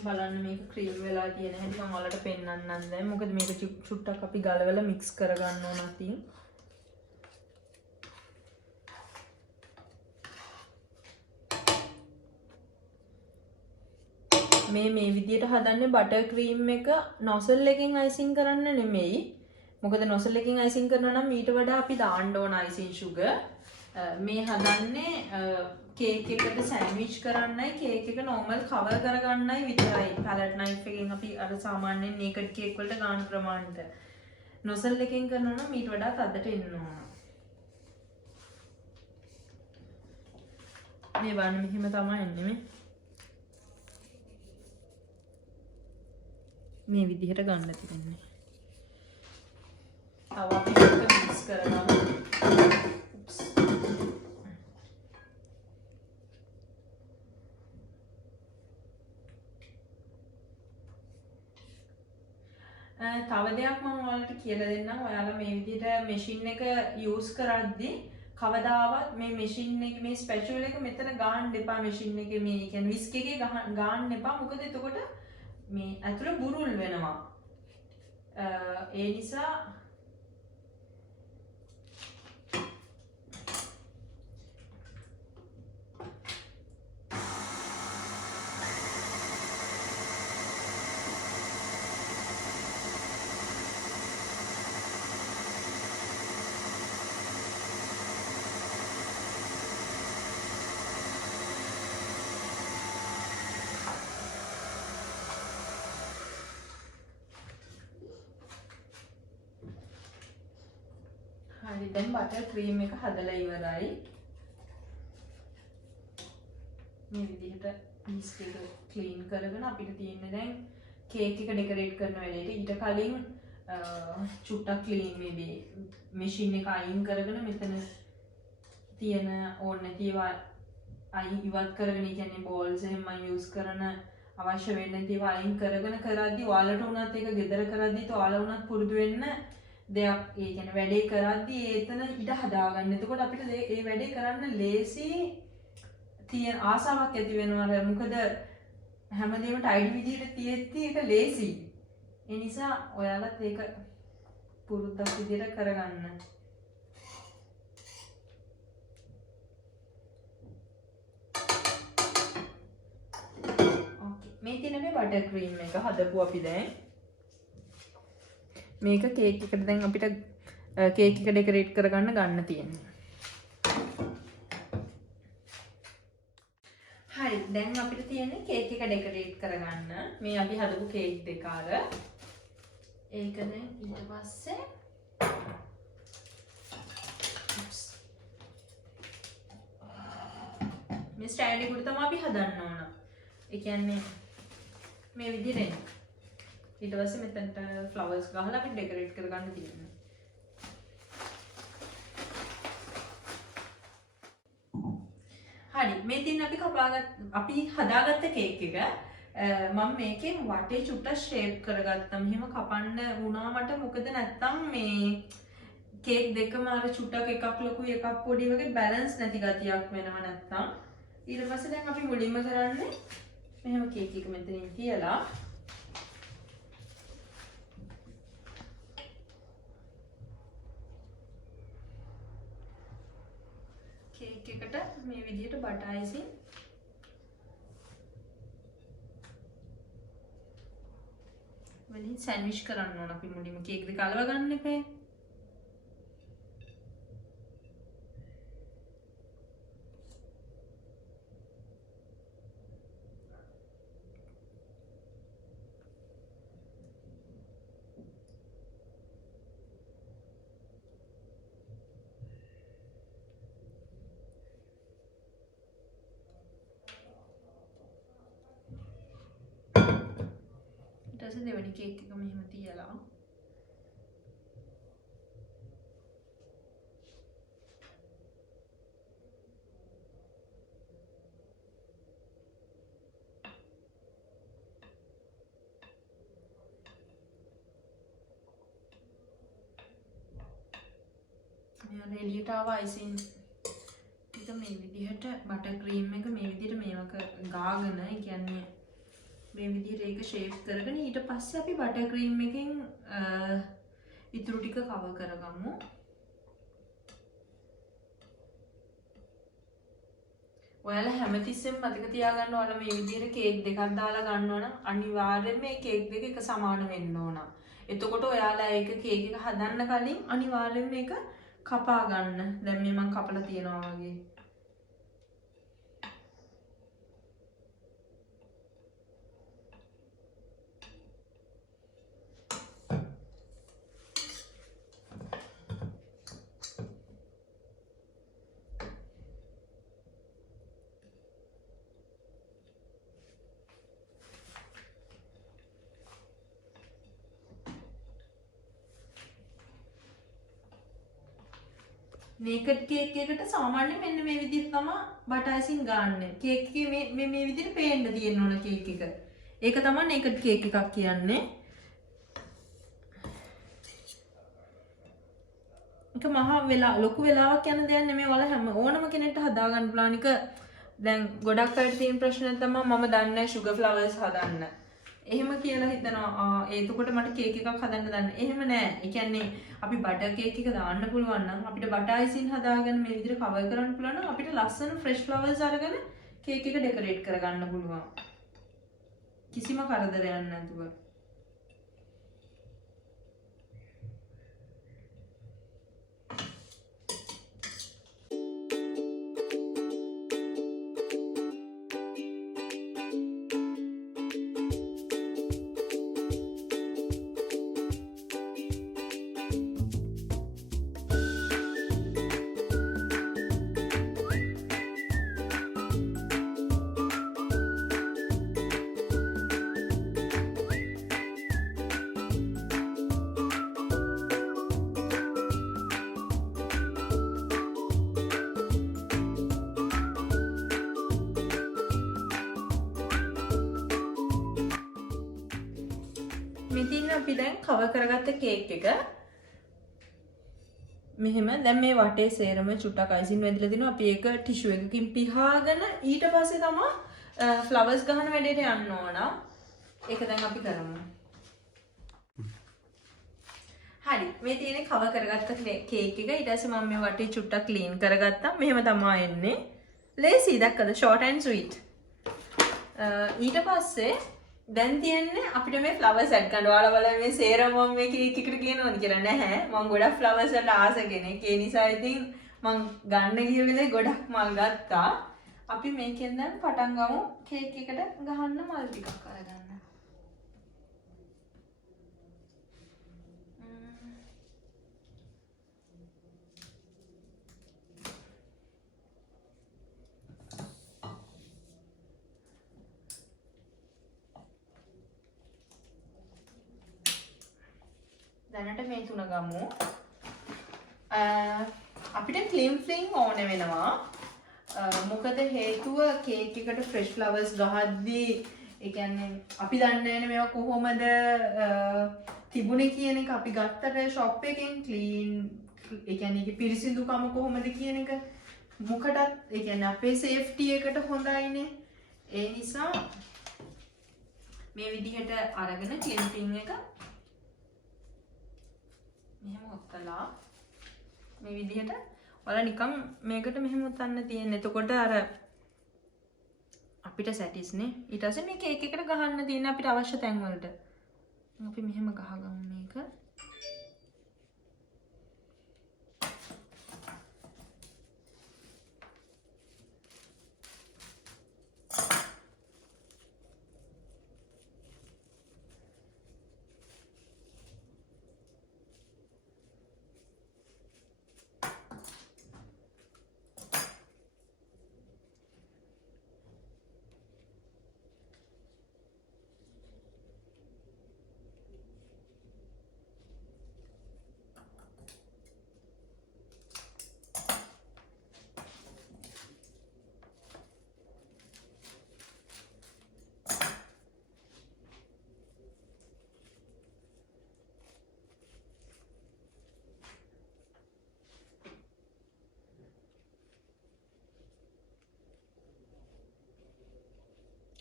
බලන්න මේක ක්‍රීම් වෙලා තියෙන හැටි මම ඔයාලට පෙන්නන්නම් දැන්. මොකද මේක චුට්ටක් අපි ගලවලා මික්ස් කරගන්න ඕන අතින්. මේ විදියට හදන්නේ බටර් ක්‍රීම් එක නොසල් එකෙන් අයිසිං කරන්න නෙමෙයි. මොකද නොසල් එකෙන් අයිසිං කරනවා නම් ඊට වඩා අපි දාන්න ඕන අයිසිං sugar. මේ හදන්නේ කේක් එකට සෑන්ඩ්විච් කරන්නයි කේක් එක නෝමල් කවර් කරගන්නයි විතරයි. පැලට් නයිෆ් එකෙන් අපි අර සාමාන්‍යයෙන් නේකඩ් කේක් වලට ගන්න ප්‍රමාණයට. නොසල් එකෙන් කරනවා නම් ඊට වඩා තදට එන්න ඕන. මේ වань මෙහෙම තමයි එන්නේ මේ. මේ විදිහට ගන්න තියෙන්නේ. තව අපි මේක මික්ස් කරගමු. තව දෙයක් මම ඔයාලට කියලා දෙන්නම්. ඔයාලා මේ විදිහට මැෂින් එක යූස් කරද්දී කවදාවත් මේ මැෂින් එක මේ ස්පැචුල එක මෙතන ගාන්න එපා. මැෂින් එකේ මේ කියන්නේ විස්ක් එකේ ගාන්න එපා. මොකද එතකොට මේ ඇතුළ බුරුල් වෙනවා. ඒ නිසා හරි දැන් බටර් ක්‍රීම් එක හදලා ඉවරයි. මේ විදිහට පීස් එක ක්ලීන් කරගෙන අපිට තියෙන්නේ දැන් කේක් එක ඩෙකොරේට් කරන වෙලේට ඊට කලින් චුට්ටක් ක්ලීන් මේ මැෂින් එක අයින් කරගෙන මෙතන තියෙන ඕන නැති ඒවා අයින් ඉවත් කරගෙන කියන්නේ බෝල්ස් එහෙම මම යූස් කරන අවශ්‍ය වෙන්නේ නැති ඒවා අයින් කරගෙන කරද්දි ඔයාලට උනත් ඒක ගෙදර කරද්දිත් ඔයාලා උනත් පුරුදු වෙන්න දෙයක් ඒ කියන්නේ වැඩේ කරද්දි ඒතන ඉඩ හදාගන්න. එතකොට අපිට ඒ වැඩේ කරන්න ලේසි තියෙන ආසාවක් ඇති වෙනවා. මොකද හැමදේම ටයිඩි විදිහට තියෙද්දි ඒක ලේසි. ඒ නිසා ඔයාලත් ඒක පුරුද්දක් විදිහට කරගන්න. මේ තියෙන මේ බටර් ක්‍රීම් එක හදපු අපි දැන් මේක කේක් එකට දැන් අපිට කේක් එක ඩෙකොරේට් කරගන්න ගන්න තියෙන්නේ. හරි දැන් අපිට තියෙන්නේ කේක් එක ඩෙකොරේට් කරගන්න. මේ අපි හදපු කේක් දෙක අර ඒක දැන් ඊට පස්සේ මේ ස්ටෑන්ඩ් එකට තමයි අපි හදන්න ඕන. ඒ කියන්නේ මේ විදිහට ඊට පස්සේ මෙතනට ෆ්ලවර්ස් ගහලා අපි ඩෙකොරේට් කරගන්න තියෙනවා. හරි මේ තියෙන අපි හදාගත්ත කේක් එක මම මේකෙන් වටේ චුට්ටක් ෂේප් කරගත්තා. මෙහෙම කපන්න වුණා මට මොකද නැත්තම් මේ කේක් දෙකම අර චුට්ටක් එකක් ලොකුයි එකක් පොඩි වගේ බැලන්ස් නැති ගතියක් වෙනවා නැත්තම්. ඊට පස්සේ දැන් අපි මුලින්ම කරන්නේ මෙහෙම කේක් එක මෙතනින් තියලා කේක් එකට මේ විදිහට බටර් අයිසින් වලින් සෑන්ඩ්විච් කරන්න ඕන. අපි මුලින්ම කේක් දෙක අලව ගන්න එපා. දෙවැනි කේක් එක මෙහෙම තියලා මෙයා එළියට ආව අයිසින් එක මේ විදිහට බටර් ක්‍රීම් එක මේ විදිහට මේවක ගාගෙන ඒ කියන්නේ මේ විදිහට ඒක ෂේප් කරගෙන ඊට පස්සේ අපි බටර් ක්‍රීම් එකෙන් ඉතුරු ටික කවර් කරගමු. ඔයාලා හැමතිස්සෙම මතක තියාගන්න ඕන මේ විදිහට කේක් දෙකක් දාලා ගන්නවා නම් අනිවාර්යයෙන්ම මේ කේක් දෙක එක සමාන වෙන්න ඕන. එතකොට ඔයාලා ඒක කේක් එක හදන්න කලින් අනිවාර්යයෙන්ම මේක කපා ගන්න. දැන් මේ මම කපලා තියනවා වගේ. නේකඩ් කේක් එකට සාමාන්‍යයෙන් මෙන්න මේ විදිහට තමයි බටර් අයිසින් ගන්න. කේක් එකේ මේ විදිහට පේන්න තියෙන්න ඕන කේක් එක. ඒක තමයි නේකඩ් කේක් එකක් කියන්නේ. ඒක මහා ලොකු වෙලාවක් යන දෙයක් නෙමෙයි. ඔයාලා හැම ඕනම කෙනෙක්ට හදා ගන්න පුළුවන් එක. දැන් ගොඩක් අයට තියෙන ප්‍රශ්නයක් තමයි මම දන්නේ නැහැ sugar flowers හදන්න. එහෙම කියලා හිතනවා එතකොට මට කේක් එකක් හදන්න දන්න. එහෙම නෑ. ඒ කියන්නේ අපි බටර් කේක් එක දාන්න පුළුවන් නම් අපිට බටර් අයිසින් හදාගෙන මේ විදිහට කවර් කරන්න පුළුවන් නම් අපිට ලස්සන ෆ්‍රෙෂ් ෆ්ලවර්ස් අරගෙන කේක් එක ඩෙකොරේට් කරගන්න පුළුවන්. කිසිම කරදරයක් නැතුව. අපි දැන් කවර් කරගත්ත කේක් එක මෙහෙම දැන් මේ වටේ සේරම චුට්ටක් අයිසින් වැදිලා තිනවා. අපි ඒක ටිෂු එකකින් පිහාගෙන ඊට පස්සේ තමයි ෆ්ලවර්ස් ගහන වැඩේට යන්න ඕන. ඒක දැන් අපි කරමු. හරි මේ තියෙන්නේ කවර් කරගත්ත කේක් එක. ඊට පස්සේ මම මේ වටේ චුට්ටක් ක්ලීන් කරගත්තා. මෙහෙම තමයි එන්නේ. ලේසි දැක්කද? short and sweet. ඊට පස්සේ දැන් තියෙන්නේ අපිට මේ ෆ්ලවර්ස් ඇඩ් කරන්න. ඔයාලා බලන්න මේ සේරම මම මේ කේක් එකට කියනවද කියලා නැහැ. මම ගොඩක් ෆ්ලවර්ස් වලට ආස කෙනෙක්. ඒ නිසා ඉතින් මම ගන්න ගිය වෙලේ ගොඩක් මල් ගත්තා. අපි මේකෙන් දැන් පටන් ගමු කේක් එකට ගහන්න මල් ටිකක් අරගන්න. දැනට මේ තුන ගමු. අපිට ක්ලීන් ෆ්ලින් ඕන වෙනවා. මොකද හේතුව කේක් එකට ෆ්‍රෙෂ් ෆ්ලවර්ස් ගහද්දී ඒ කියන්නේ අපි දන්නේ නැහැ මේවා කොහොමද තිබුණේ කියන එක. අපි ගත්තට ෂොප් එකෙන් ක්ලීන් ඒ කියන්නේ ඒකේ පිරිසිදුකම කොහොමද කියන එක මොකටත් ඒ කියන්නේ අපේ සේෆ්ටි එකට හොඳයිනේ. ඒ නිසා මේ විදිහට අරගෙන ක්ලීන් ෆ්ලින් එක මෙහෙම ඔත්තලා මේ විදිහට ඔයාලා නිකන් මේකට මෙහෙම ඔතන්න තියෙන. එතකොට අර අපිට සැටිස්නේ. ඊට පස්සේ මේ කේක් එකට ගහන්න තියෙන අපිට අවශ්‍ය තැන් වලට අපි මෙහෙම ගහගමු මේක.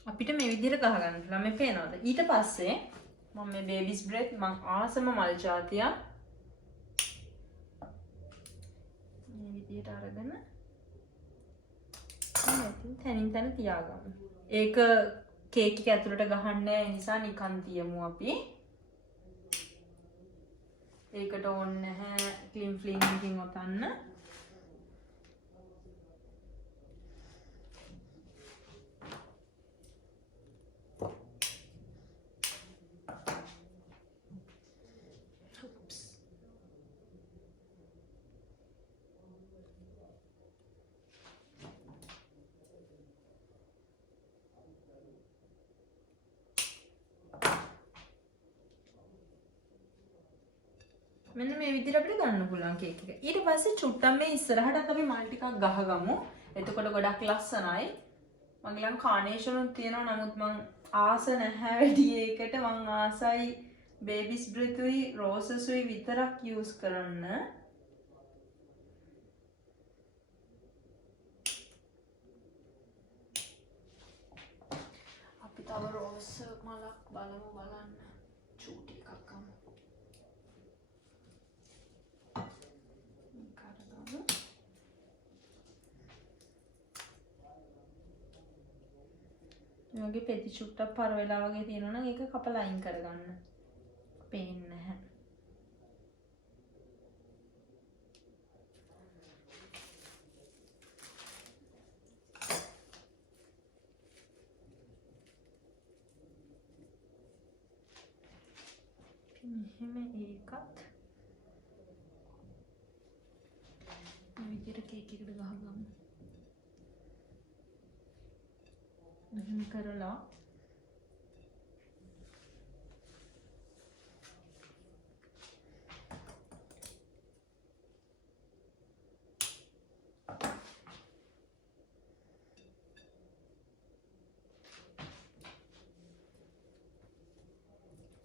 අපිට මේ විදිහට ගහ ගන්න පුළුවන්. මේ පේනවද? ඊට පස්සේ මම මේ බේබිස් බ්‍රෙත් මං ආසම මල් ජාතිය මේ විදිහට අරගෙන ඉතින් තනින් තන තියාගමු. ඒක කේක් එක ඇතුළට ගහන්නේ නැහැ. ඒ නිසා නිකන් තියමු අපි. ඒකට ඕනේ නැහැ ක්ලීන් ෆ්ලින් එකකින් ඔතන්න. මෙන්න මේ විදිහට අපිට ගන්න පුළුවන් කේක් එක. ඊට පස්සේ චුට්ටක් මේ ඉස්සරහටත් අපි මල් ටිකක් ගහගමු. එතකොට ගොඩක් ලස්සනයි. මගේ ළඟ කානේෂන් උත් තියෙනවා. නමුත් මං ආස නැහැ වැඩි ඒකට. මං ආසයි බේබිස් බ්‍රෙතුයි රෝසස්ුයි විතරක් යූස් කරන්න. අපි තව රෝස් මලක් බලන්න. චූටි එකක් ගමු. මේ වගේ පෙති චුට්ටක් පර වෙලා වගේ තියෙනවා නම් ඒක කපලා අයින් කරගන්න. පේන්නේ නැහැ. මෙහෙම ඒකත් මේ විදිහට කේක් එකට ගහගමු. මෙහෙම කරලා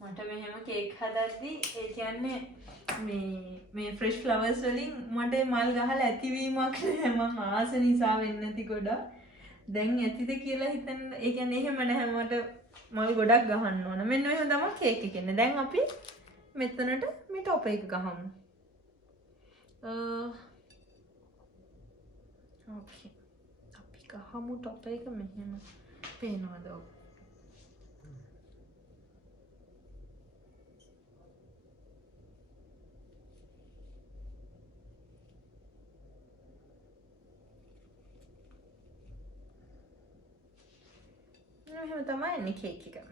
මට මෙහෙම කේක් හදද්දි ඒ කියන්නේ මේ ෆ්‍රෙෂ් ෆ්ලවර්ස් වලින් මට මල් ගහලා ඇතිවීමක් නැහැ. මම ආස නිසා වෙන්නේ නැති ගොඩක්. දැන් ඇතිද කියලා හිතන්න. ඒ කියන්නේ එහෙම නැහැ, මට මල් ගොඩක් ගහන්න ඕන. මෙන්න එහෙම තමයි කේක් එක ඉන්නේ. දැන් අපි මෙතනට මේ টොප් එක ගහමු. ඕකේ. අපි ගහමු টොප් එක මෙහෙම. පේනවද? මෙහෙම තමයි එන්නේ කේක් එක.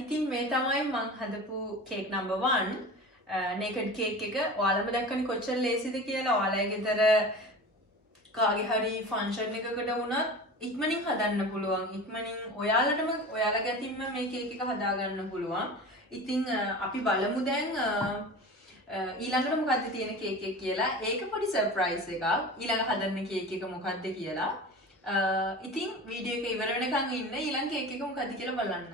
ඉතින් මේ තමයි මං හදපු කේක් නම්බර් 1 නේකඩ් කේක් එක. ඔයාලම දැක්කනේ කොච්චර ලේසිද කියලා. ඔයාලගේ ගෙදර කාගේ හරි ෆන්ක්ෂන් එකකට වුණත් ඉක්මනින් හදන්න පුළුවන්. ඉක්මනින් ඔයාලටම ඔයාලගේ අතින්ම මේ කේක් එක හදා ගන්න පුළුවන්. ඉතින් අපි බලමු දැන් ඊළඟට මොකද්ද තියෙන කේක් එක කියලා. ඒක පොඩි සර්ප්‍රයිස් එකක්. ඊළඟ හදන්න කේක් එක මොකද්ද කියලා. ඉතින් වීඩියෝ එක ඉවර වෙනකන් ඉන්න. ඊළඟ කේක් එක මොකද්ද කියලා බලන්න.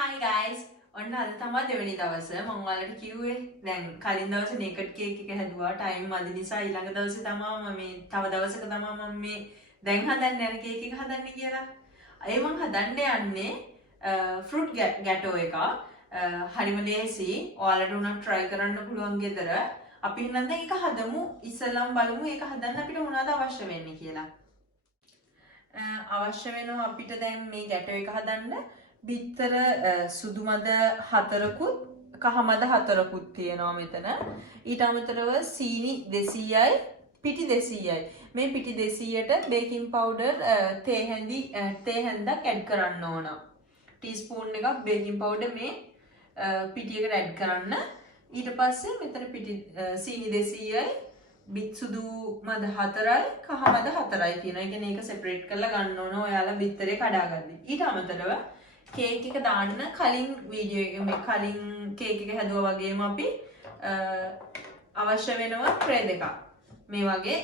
Hi guys! ඔන්න අද තමයි දෙවෙනි දවස. මම ඔයාලට කිව්වේ දැන් කලින් දවසේ නේකඩ් කේක් එක හැදුවා. ටයිම් මදි නිසා ඊළඟ දවසේ තමයි මම මේ තව දවසක තමයි මම මේ දැන් හදන්න යන කේක් එක හදන්නේ කියලා. ඒ මම හදන්න යන්නේ ෆෘට් ගැටෝ එක. හරිම ලේසි. ඔයාලට උනත් try කරන්න පුළුවන් ගෙදර. අපි හිතන්නේ ඒක හදමු. ඉස්සෙල්ලම බලමු ඒක හදන්න අපිට මොනවද අවශ්‍ය වෙන්නේ කියලා. අවශ්‍ය වෙනවා අපිට දැන් මේ ගැටෝ එක හදන්න බිත්තර සුදු මද 4කුත් කහ මද 4කුත් තියෙනවා මෙතන. ඊට අමතරව සීනි 200යි පිටි 200යි. මේ පිටි 200ට බේකින් පවුඩර් තේ හැන්දක් ඇඩ් කරන්න ඕන. ටීස්පූන් එකක් බේකින් පවුඩර් මේ පිටියකට ඇඩ් කරන්න. ඊට පස්සේ මෙතන පිටි සීනි 200යි බිත් සුදු මද 4යි කහ මද 4යි තියෙනවා. ඒ කියන්නේ ඒක සෙපරේට් කරලා ගන්න ඕන ඔයාලා බිත්තරේ කඩාගන්න. ඊට අමතරව කේක් එක දාන්න කලින් වීඩියෝ එක මේ කලින් කේක් එක හැදුවා වගේම අපි අවශ්‍ය වෙනවා ට්‍රේ දෙකක්. මේ වගේ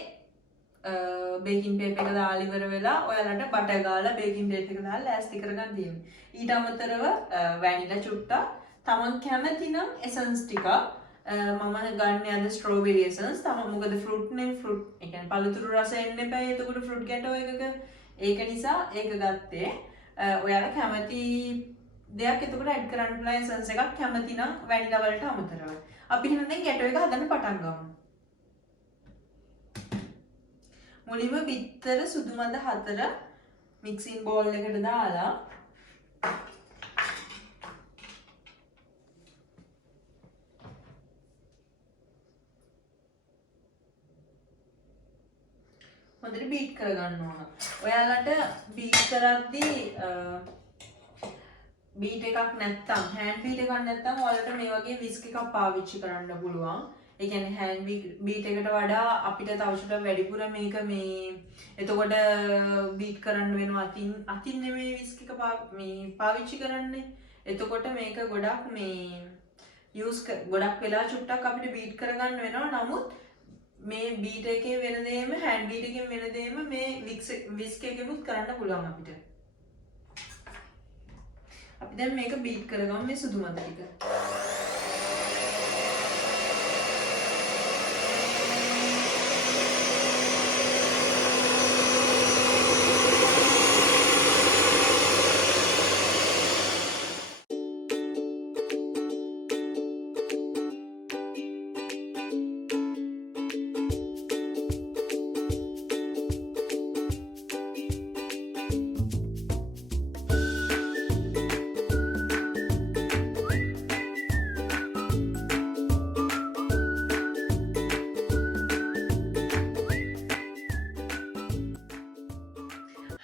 බේකින් පේපර් එක දාලා ඉවර වෙලා ඔයාලට බටර් ගාලා බේකින් පේපර් එක දාලා ලෑස්ති කරගන්න තියෙනවා. ඊට අමතරව වැනිලා චුට්ටක්, තමන් කැමති නම් එසන්ස් ටිකක්. මම ගන්න යන ස්ට්‍රෝබෙරි එසන්ස්. තමන් මොකද ෆෘට් නේ ෆෘට්. ඒ කියන්නේ පළතුරු රස එන්න එපා. එතකොට ෆෘට් ගැටෝ එකක. ඒක නිසා ඒක ගත්තේ. ඔයාලා කැමති දෙයක් එතකොට ඇඩ් කරන්න පුළුවන් එසන්ස් එකක් කැමති නම් වැනිලා වලට අමතරව. අපි එහෙනම් දැන් ගැටෝ එක හදන්න පටන් ගමු. මුලින්ම බිත්තර සුදු මද 4 මික්සින් බෝල් එකට දාලා හොඳට බීට් කරගන්න ඕන. ඔයාලට බීට් කරද්දී බීට් එකක් නැත්තම් හෑන්ඩ් බීට් එකක් නැත්තම් ඔයාලට මේ වගේ විස්ක් එකක් පාවිච්චි කරන්න පුළුවන්. ඒ කියන්නේ හෑන්ඩ් බීට් එකට වඩා අපිට තව චුට්ටක් වැඩිපුර මේක මේ එතකොට බීට් කරන්න වෙනවා අතින් නෙමෙයි විස්ක් එක පාවිච්චි කරන්නේ. එතකොට මේක ගොඩක් මේ ගොඩක් වෙලා චුට්ටක් අපිට බීට් කරගන්න වෙනවා. නමුත් මේ බීට් එකේ වෙන දේම හෑන්ඩ් බීට් එකෙන් වෙන දේම මේ විස්ක් එකෙමුත් කරන්න පුළුවන් අපිට. අපි දැන් මේක බීට් කරගමු මේ සුදු මද ටික.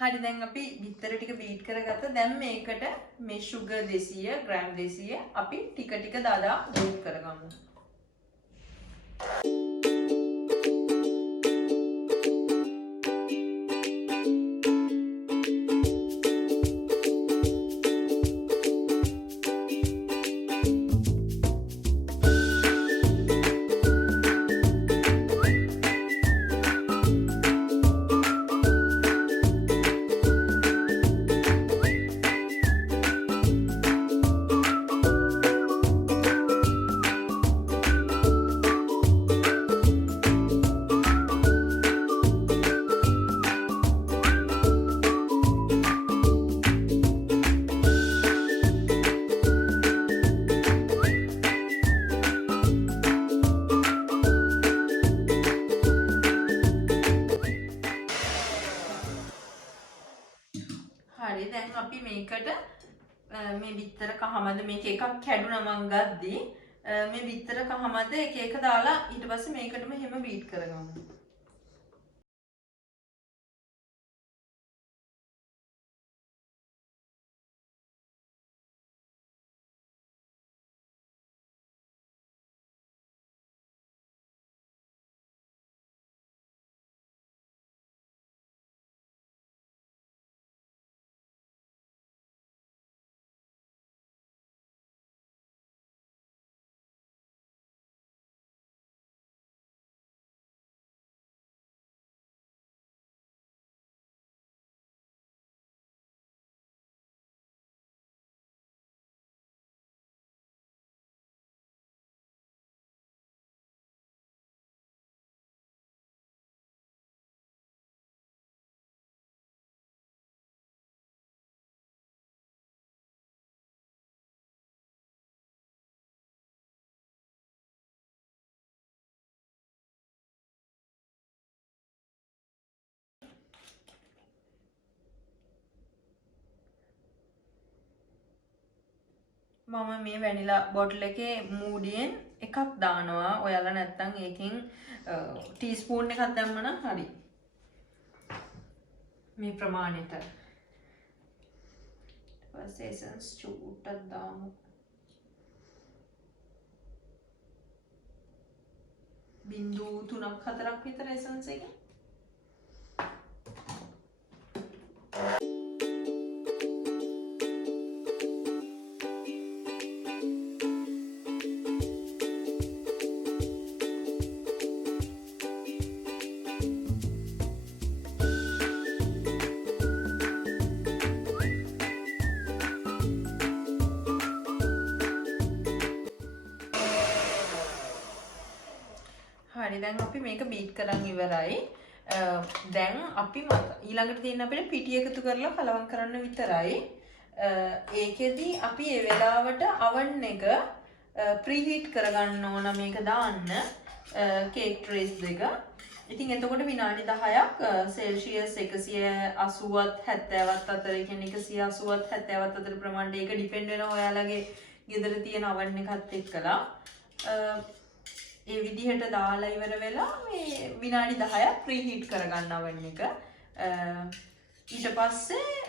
හරි දැන් අපි බිත්තර ටික බීට් කරගත්තා. දැන් මේකට මේ sugar 200 ග්‍රෑම් 200 අපි ටික ටික දාලා බීට් කරගමු. හරි දැන් අපි මේකට මේ බිත්තර කහමද මේක එකක් කැඩුනා මං ගද්දි මේ බිත්තර කහමද එක එක දාලා ඊට පස්සේ මේකටම හැම බීට් කරගමු. මම මේ වැනිලා බොටල් එකේ මූඩියෙන් එකක් දානවා. ඔයාලා නැත්තම් ඒකෙන් ටීස්පූන් එකක් දැම්මනම් හරි. මේ ප්‍රමාණයට. ඊපස්සේ එසන්ස් චූට්ටක් දාමු. බිංදු 3ක් 4ක් විතර එසන්ස් එකේ. හරි දැන් අපි මේක බීට් කරන් ඉවරයි. දැන් අපි ඊළඟට තියෙන අපිට පිටි එකතු කරලා කලවම් කරන්න විතරයි. ඒකෙදි අපි ඒ වෙලාවට oven එක ප්‍රීහීට් කරගන්න ඕන මේක දාන්න කේක් ට්‍රේස් දෙක. ඉතින් එතකොට විනාඩි 10ක් සෙල්සියස් 180ත් 70ත් අතර කියන්නේ 180ත් 70ත් අතර ප්‍රමාණයට ඒක ඩිපෙන්ඩ් වෙනවා ඔයාලගේ ගෙදර තියෙන oven එකත් එක්කලා. ඒ විදිහට දාලා ඉවර වෙලා මේ විනාඩි 10ක් ප්‍රීහීට් කරගන්න oven එක. ඊට පස්සේ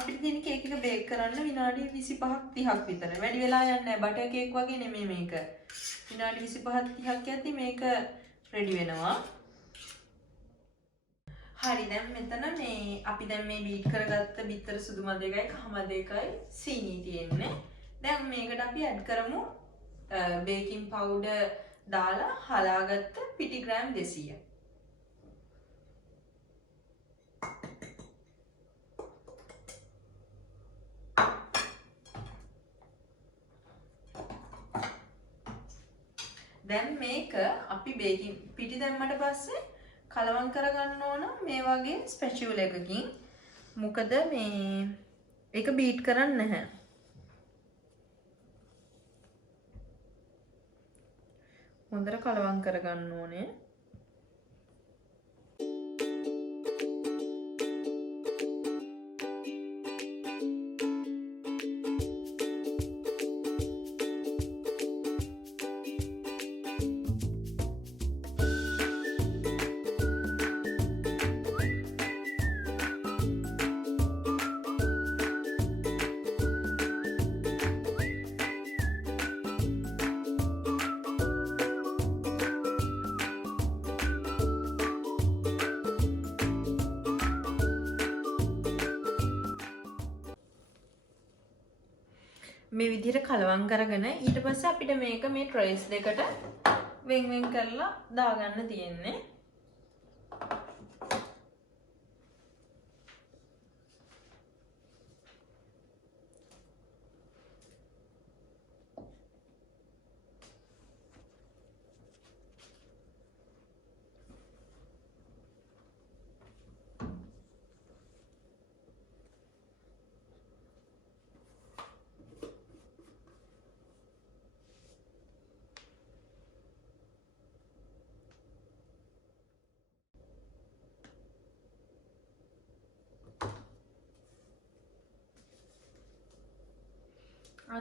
අපිට තියෙන කේක් එක බේක් කරන්න විනාඩි 25ක් 30ක් විතර. වැඩි වෙලා යන්නේ නැහැ. බටර් කේක් වගේ නෙමෙයි මේක. විනාඩි 25ක් 30ක් යද්දි මේක රෙඩි වෙනවා. හරි දැන් මෙතන මේ අපි දැන් මේ බීට් කරගත්ත බිත්තර සුදු මද එකයි කහ මද එකයි සීනි තියෙන්නේ. දැන් මේකට අපි ඇඩ් කරමු බේකින් පවුඩර් දාලා හලාගත්ත පිටි ග්‍රෑම් 200. දැන් මේක අපි බේකින් පිටි දැම්මට පස්සේ කලවම් කරගන්න ඕන මේ වගේ ස්පැචියුල එකකින්. මොකද මේ ඒක බීට් කරන්නේ නැහැ. හොඳට කලවම් කරගන්න ඕනේ. මේ විදිහට කලවම් කරගෙන ඊට පස්සේ අපිට මේක මේ ට්‍රේස් දෙකට වෙන් වෙන් කරලා දාගන්න තියෙන්නේ.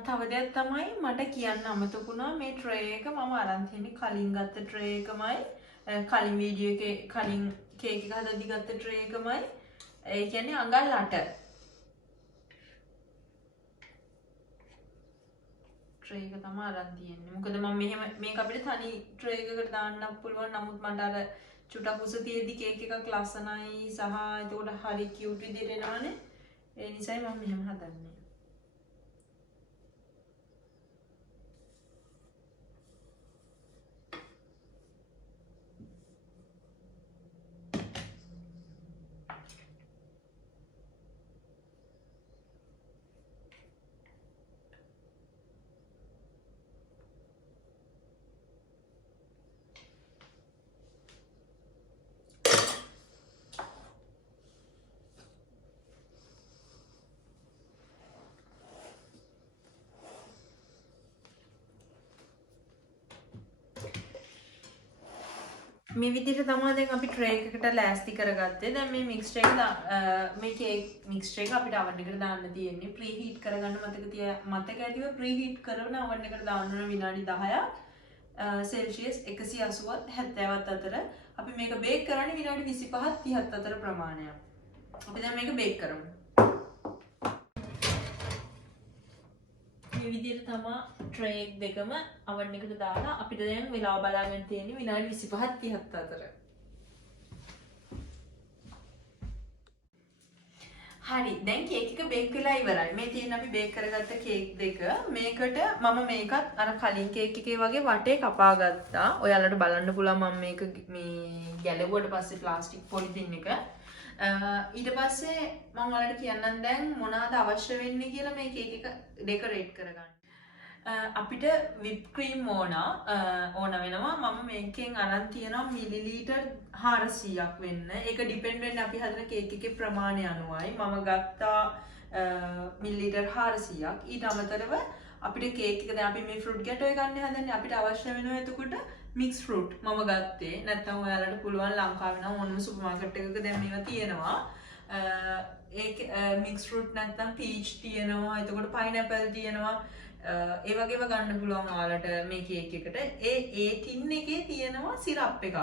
තව දෙයක් තමයි මට කියන්න අමතකුණා මේ ට්‍රේ එක මම අරන් තියෙන්නේ කලින් ගත්ත ට්‍රේ එකමයි කලින් වීඩියෝ එකේ කලින් කේක් එක හදද්දි ගත්ත ට්‍රේ එකමයි ඒ කියන්නේ අඟල් 8 ට්‍රේ එක තමයි අරන් තියෙන්නේ මොකද මම මෙහෙම මේක අපිට තනි ට්‍රේ එකකට දාන්නත් පුළුවන් නමුත් මට අර චුට්ටක් උස තියෙද්දි කේක් එකක් ලස්සනයි සහ ඒකට හරි කියුට් විදිහට එනවනේ ඒ නිසායි මම මෙහෙම හදන්නේ මේ විදිහට තමයි දැන් අපි ට්‍රේ එකකට ලෑස්ති කරගත්තේ. දැන් මේ මික්ස් ට්‍රේ එක මේ කේක් මික්ස් ට්‍රේ එක අපිට oven එකට දාන්න තියෙන්නේ. ප්‍රී හීට් කරගන්න මතක ඇතිව ප්‍රී හීට් කරන oven එකට දාන්න ඕන විනාඩි 10ක් සෙල්සියස් 180 70ත් අතර. අපි මේක බේක් කරන්නේ විනාඩි 25ත් 30ත් අතර ප්‍රමාණයක්. අපි දැන් මේක බේක් කරමු. මේ විදිහට තමයි ට්‍රේ දෙකම oven එකට දාලා අපිට දැන් වෙලාව බලාගෙන තියෙන්නේ විනාඩි 25ත් 30ත් අතර. හරි දැන් කේක් එක බේක් වෙලා ඉවරයි. මේ තියෙන අපි බේක් කරගත්ත කේක් දෙක මේකට මම මේකත් අර කලින් කේක් එකේ වගේ වටේ කපා ගත්තා. ඔයාලට බලන්න පුළුවන් මම මේක මේ ගැලවුවට පස්සේ ප්ලාස්ටික් පොලිතින් එක ඊට පස්සේ මම ඔයාලට කියන්නම් දැන් මොනවාද අවශ්‍ය වෙන්නේ කියලා මේ කේක් එක ඩෙකොරේට් කරගන්න. අපිට whip cream ඕන වෙනවා. මම මේකෙන් අරන් තියෙනවා මිලිලීටර් 400ක් වෙන්න. ඒක ඩිපෙන්ඩ් වෙන්නේ අපි හදන කේක් එකේ ප්‍රමාණය අනුවයි. මම ගත්තා මිලිලීටර් 400ක්. ඊට අමතරව අපිට කේක් එක දැන් අපි මේ ෆෘට් ගැටෝ ගන්න හදන්නේ අපිට අවශ්‍ය වෙනවා එතකොට මික්ස් ෆෘට් මම ගත්තේ. නැත්නම් ඔයාලට පුළුවන් ලංකාවේ නම් ඕනම සුපර් මාකට් එකක දැන් මේවා තියෙනවා. ඒක මික්ස් ෆෘට් නැත්නම් පීච් තියෙනවා. එතකොට පයිනැපල් තියෙනවා. ඒ වගේම ගන්න පුළුවන් ඔයාලට මේ කේක් එකට. ඒ ටින් එකේ තියෙනවා සිරප් එකක්.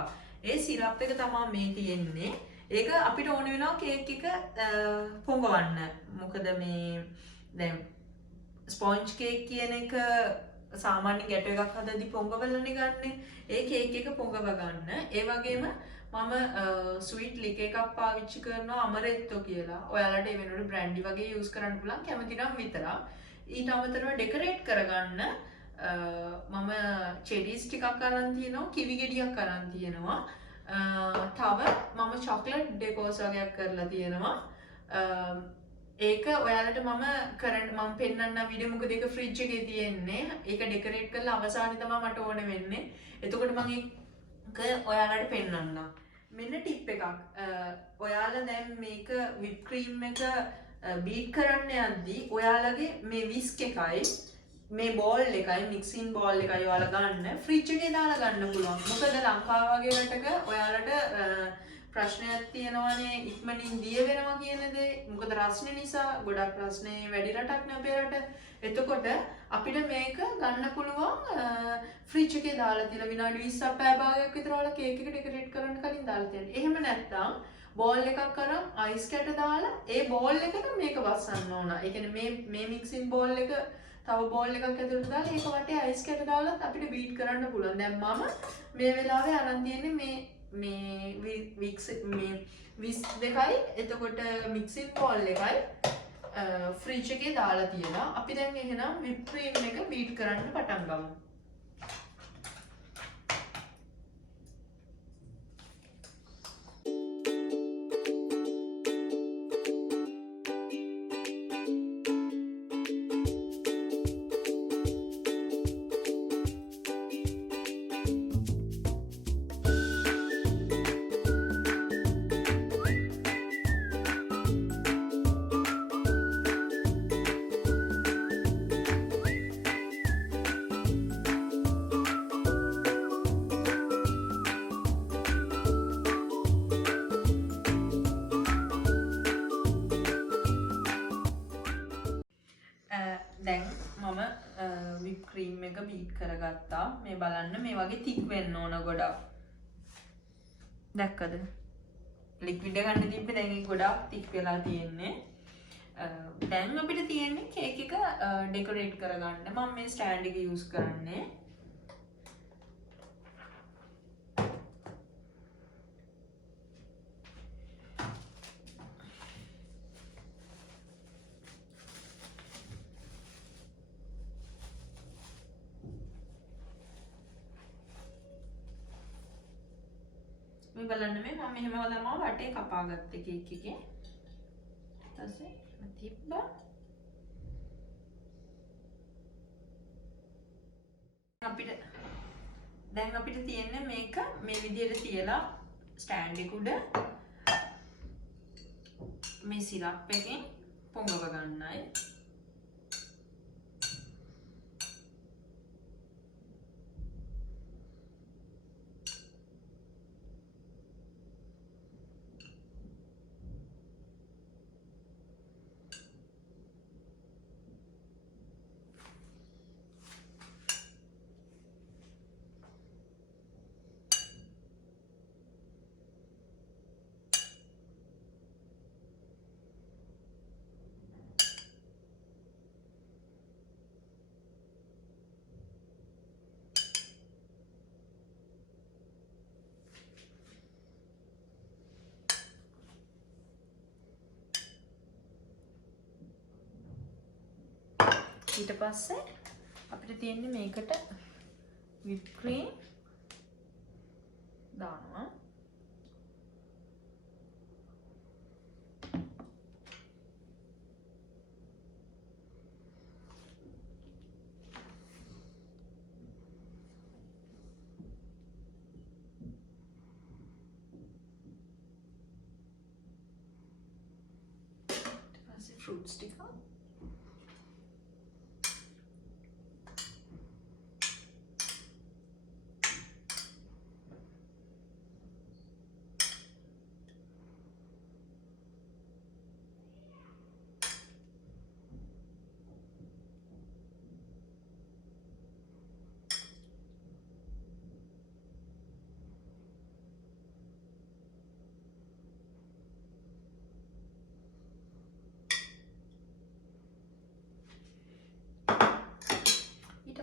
ඒ සිරප් එක තමයි මේ තියෙන්නේ. ඒක අපිට ඕන වෙනවා කේක් එක පොඟවන්න. මොකද මේ දැන් ස්පොන්ජ් කේක් කියන එක සාමාන්‍ය ගැටෝ එකක් හදද්දි පොඟවලනේ ගන්නෙ. ඒ කේක් එක පොඟව ගන්න. ඒ වගේම මම ස්වීට් ලික් එකක් පාවිච්චි කරනවා අමරෙත්තෝ කියලා. ඔයාලට ඒ වෙනුවට බ්‍රැන්ඩි වගේ යූස් කරන්න පුළුවන් කැමති නම් විතරක්. ඊට අමතරව ඩෙකොරේට් කරගන්න මම චෙරීස් ටිකක් අරන් තියෙනවා, කිවි ගෙඩියක් අරන් තියෙනවා. තව මම චොක්ලට් ඩෙකෝස් වගේක් කරලා තියෙනවා. ඒක ඔයාලට මම පෙන්නන්න වීඩියෝ මොකද ඒක ෆ්‍රිජ් එකේ තියෙන්නේ. ඒක ඩෙකොරේට් කරලා අවසානයේ තමයි මට ඕන වෙන්නේ. එතකොට මම ඒක ඔයාලට පෙන්නන්නම්. මෙන්න ටිප් එකක්. ඔයාලා දැන් මේක whip cream එක බීට් කරන්න යද්දී ඔයාලගේ මේ විස්ක් එකයි මේ බෝල් එකයි මික්සින් බෝල් එකයි ඔයාලා ගන්න ෆ්‍රිජ් එකේ දාලා ගන්න පුළුවන්. මොකද ලංකාව වගේ රටක ඔයාලට ප්‍රශ්නයක් තියෙනවානේ ඉක්මනින් දිය වෙනවා කියන දේ. මොකද රස්නේ නිසා ගොඩක් රස්නේ වැඩි රටක් නේ අපේ රට. එතකොට අපිට මේක ගන්න පුළුවන් ෆ්‍රිජ් එකේ දාලා තියලා විනාඩි 20ක් පැය භාගයක් විතර ඔයාලා කේක් එක ඩෙකොරේට් කරන්න කලින් දාලා තියෙනවා. එහෙම නැත්නම් බෝල් එකක් අරන් අයිස් කැට දාලා ඒ බෝල් එකට මේක වස්සන්න ඕන. ඒ කියන්නේ මේ මික්සින් බෝල් එක තව බෝල් එකක් ඇතුළට දාලා ඒක වටේ අයිස් කැට දාලත් අපිට බීට් කරන්න පුළුවන්. දැන් මම මේ වෙලාවේ අරන් තියෙන්නේ මේ වික්ස් මේ විස් දෙකයි එතකොට මික්සින් බෝල් එකයි ෆ්‍රිජ් එකේ දාලා තියලා අපි දැන් එහෙනම් whip cream එක බීට් කරන්න පටන් ගමු. දැන් මම whip cream එක බීට් කරගත්තා. මේ බලන්න මේ වගේ thick වෙන්න ඕන ගොඩක්. දැක්කද? liquid එක ගන්න තිබ්බේ දැන් ඒක ගොඩක් thick වෙලා තියෙන්නේ. දැන් අපිට තියෙන්නේ කේක් එක ඩෙකොරේට් කරගන්න. මම මේ ස්ටෑන්ඩ් එක යූස් කරන්නේ. මේ බලන්න මේ මම මෙහෙම තමයි වටේ කපා ගත්තේ කේක් එකේ. ඊට පස්සේ තිබ්බා. දැන් අපිට තියෙන්නේ මේක මේ විදිහට තියලා ස්ටෑන්ඩ් එක උඩ මේ සිරප් එකෙන් පොඟව ගන්නයි. ඊට පස්සේ අපිට තියෙන්නේ මේකට whip cream දානවා. ඊට පස්සේ fruits ටික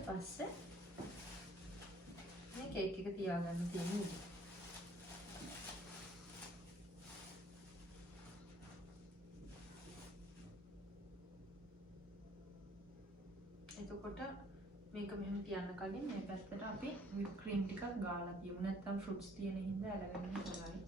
පස්සේ මේ කේක් එක තියාගන්න තියෙන විදිහ. එතකොට මේක මෙහෙම තියන්න කලින් මේ පැත්තට අපි whip cream ටිකක් ගාලා තියමු. නැත්නම් fruits තියෙන හින්දා ඇලවෙන්න ඉවරයි.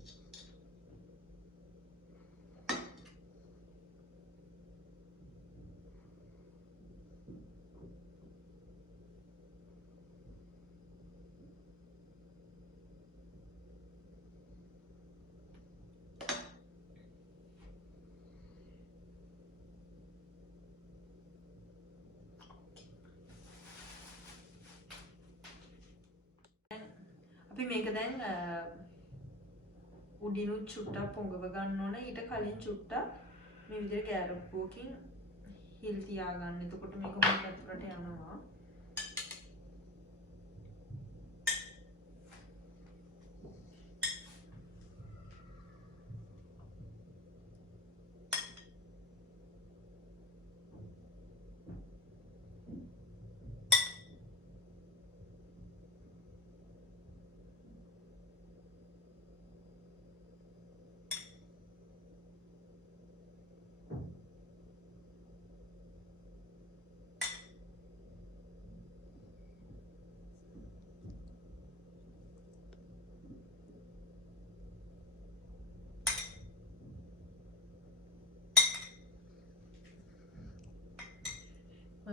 අපි මේක දැන් උඩිනුත් චුට්ටක් පොඟව ගන්න ඕන. ඊට කලින් චුට්ටක් මේ විදිහට ගෑරප්පුවකින් හිල් තියාගන්න. එතකොට මේක හොඳට ඇතුලට යනවා.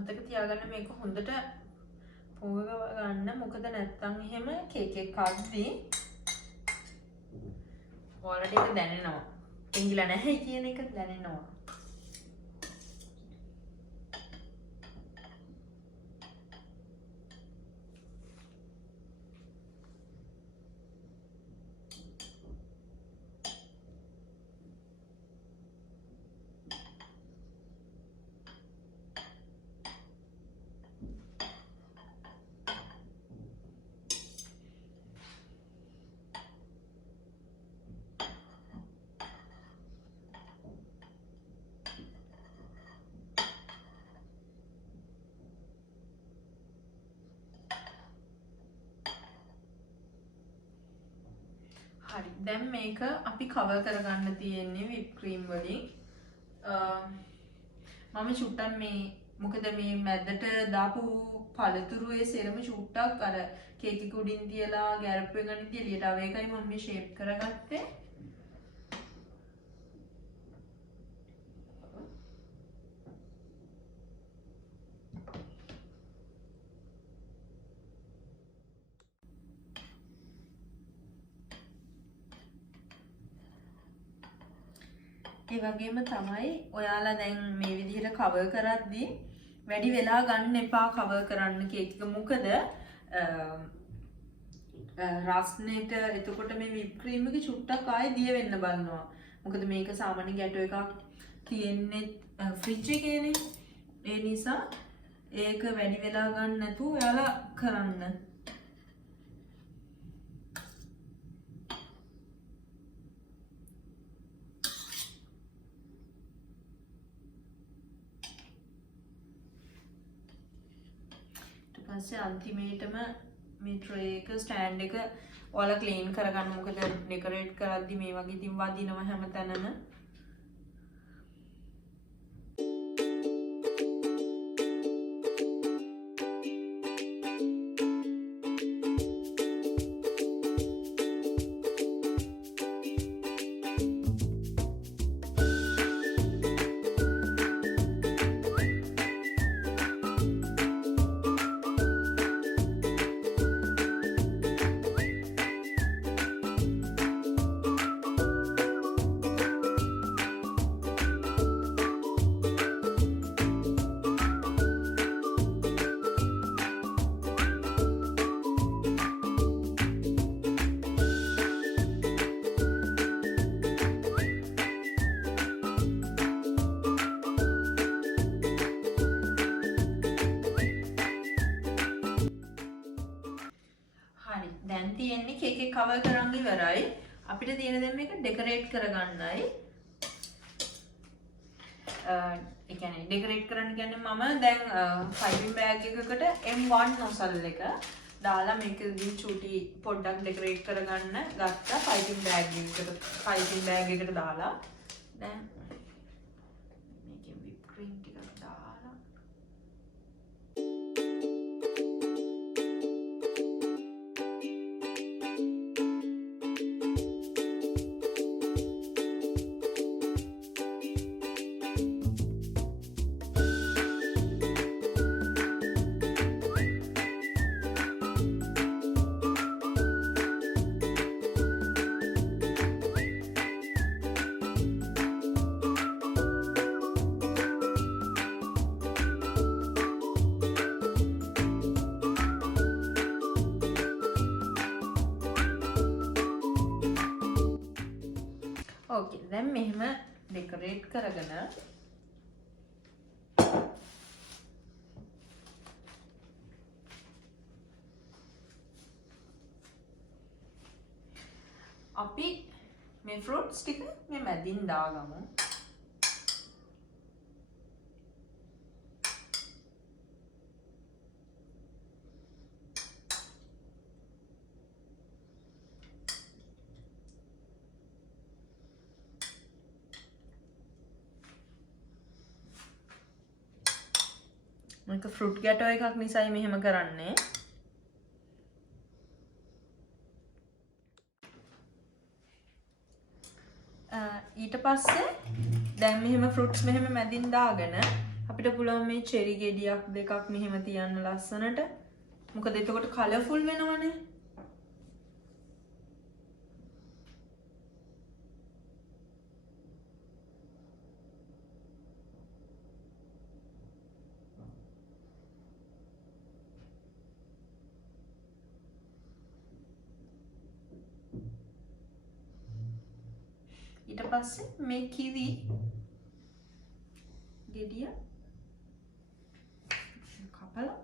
මතක තියාගන්න මේක හොඳට පොගව ගන්න. මොකද නැත්තම් එහෙම කේක් එක කද්දී ඔයාලට ඒක දැනෙනවා. එංගිලා නැහැ කියන එක දැනෙනවා. හරි දැන් මේක අපි කවර් කරගන්න තියෙන්නේ whip cream වලින්. මම චුට්ටක් මේ මොකද මේ මැදට දාපු පළතුරුයේ සෙරම චුට්ටක් අර කේක් එක උඩින් තියලා ගැරප් එක ගන්න එළියට ආව එකයි මම මේ ෂේප් කරගත්තේ. ඒ වගේම තමයි ඔයාලා දැන් මේ විදිහට කවර් කරද්දී වැඩි වෙලා ගන්න එපා කවර් කරන්න කේක් එක. මොකද රස්නෙට එතකොට මේ whip cream එක චුට්ටක් ආයේ දිය වෙන්න බලනවා. මොකද මේක සාමාන්‍ය ගැටෝ එකක් තියෙන්නේ ෆ්‍රිජ් එකේනේ. ඒ නිසා ඒක වැඩි වෙලා ගන්න නැතුව ඔයාලා කරන්න. පස්සේ අන්තිමේටම මේ ට්‍රේ එක ස්ටෑන්ඩ් එක ඔයාලා ක්ලීන් කරගන්න. මොකද ඩෙකොරේට් කරද්දි මේ වගේ ඉතින් වදිනවා හැමතැනම. දැන් තියෙන්නේ කේක් එක කවර් කරන් ඉවරයි. අපිට තියෙන දැන් මේක ඩෙකොරේට් කරගන්නයි. ඒ කියන්නේ ඩෙකොරේට් කරන්න කියන්නේ මම දැන් පයිපින් බෑග් එකකට M1 නොසල් එක දාලා මේක දින් චූටි පොඩ්ඩක් ඩෙකොරේට් කරගන්න ගත්තා පයිපින් බෑග් එකට දාලා. දැන් මේකෙන් whip cream ටිකක් දාලා ඕකේ දැන් මෙහෙම ඩෙකොරේට් කරගෙන අපි මේ ෆෘට්ස් ටික මේ මැදින් දාගමු. මේක ෆෘට් ගැටෝ එකක් නිසායි මෙහෙම කරන්නේ. ඊට පස්සේ දැන් මෙහෙම ෆෘට්ස් මෙහෙම මැදින් දාගෙන අපිට පුළුවන් මේ චෙරි ගෙඩියක් දෙකක් මෙහෙම තියන්න ලස්සනට. මොකද එතකොට කලර්ෆුල් වෙනවනේ. ඊට පස්සේ මේ කිවි ගෙඩිය කපලා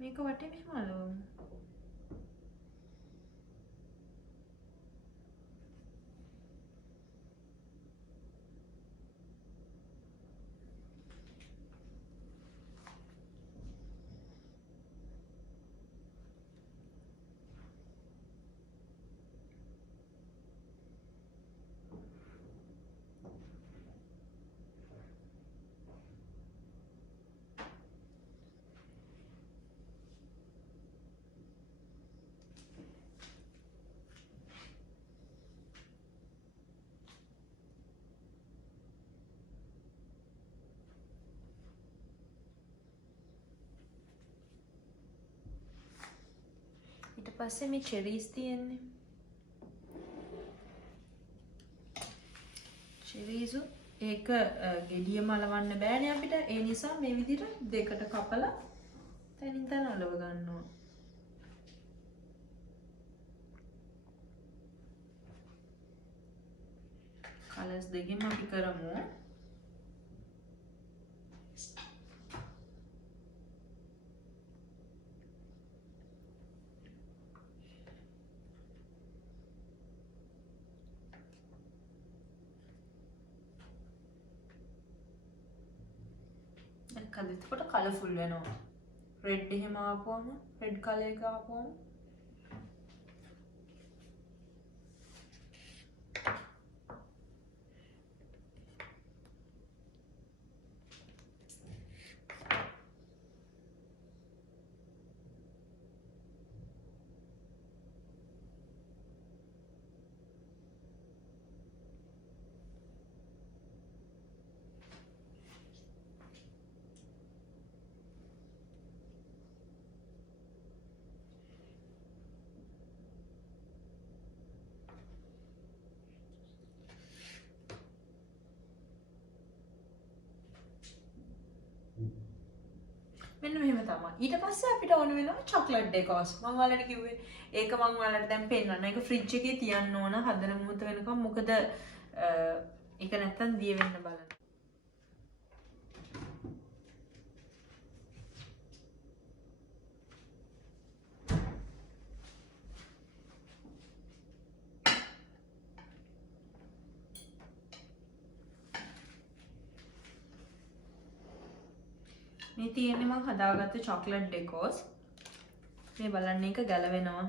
මේක වටේ මෙහෙම අලවමු. ඊට පස්සේ මේ චෙරීස් තියෙන්නේ. චෙරීසු ඒක ගෙඩිය මලවන්න බෑනේ අපිට. ඒ නිසා මේ විදිහට දෙකට කපලා තනින් තන අලව ගන්නවා. කලර්ස් දෙකෙන් අපි කරමු. එතකොට කලර්ෆුල් වෙනවා. රෙඩ් එහෙම ආපුවම රෙඩ් කලර් එක ආපුවම මෙන්න මෙහෙම තමයි. ඊට පස්සේ අපිට ඕන වෙනවා චොක්ලට් ඩෙකෝස්. මම ඔයාලට කිව්වේ ඒක මම ඔයාලට දැන් පෙන්නන්න. ඒක ෆ්‍රිජ් එකේ තියන්න ඕන හදන මොහොත වෙනකම්. මොකද ඒක නැත්තම් දිය වෙන්න බලන්න. මේ තියෙන්නේ මම හදාගත්ත චොක්ලට් ඩෙකෝස්. මේ බලන්න එක ගැලවෙනවා.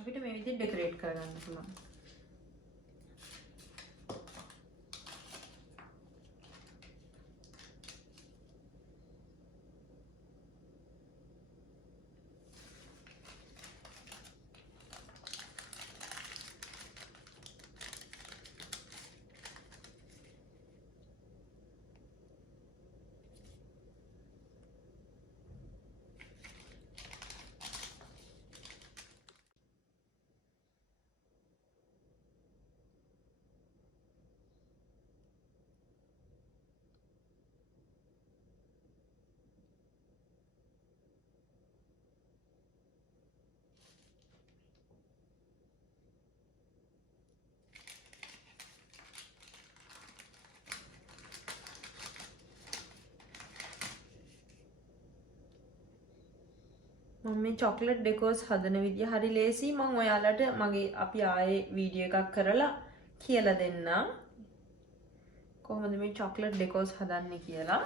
අපිට මේ විදිහට ඩෙකොරේට් කරගන්න පුළුවන්. මම මේ චොක්ලට් ඩෙකෝස් හදන විදිය හරි ලේසි. මම ඔයාලට මගේ අපි ආයේ වීඩියෝ එකක් කරලා කියලා දෙන්නම්. කොහොමද මේ චොක්ලට් ඩෙකෝස් හදන්නේ කියලා.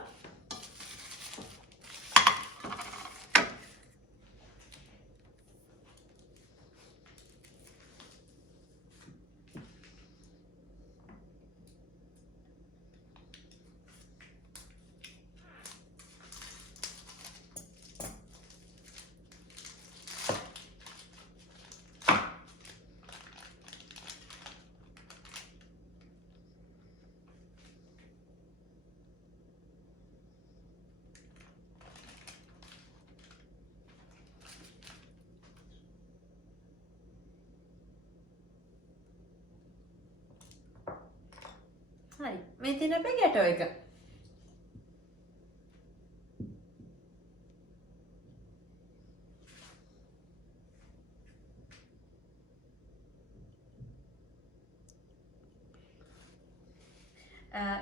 හරි මේ තියෙන අපේ ගැටෝ එක.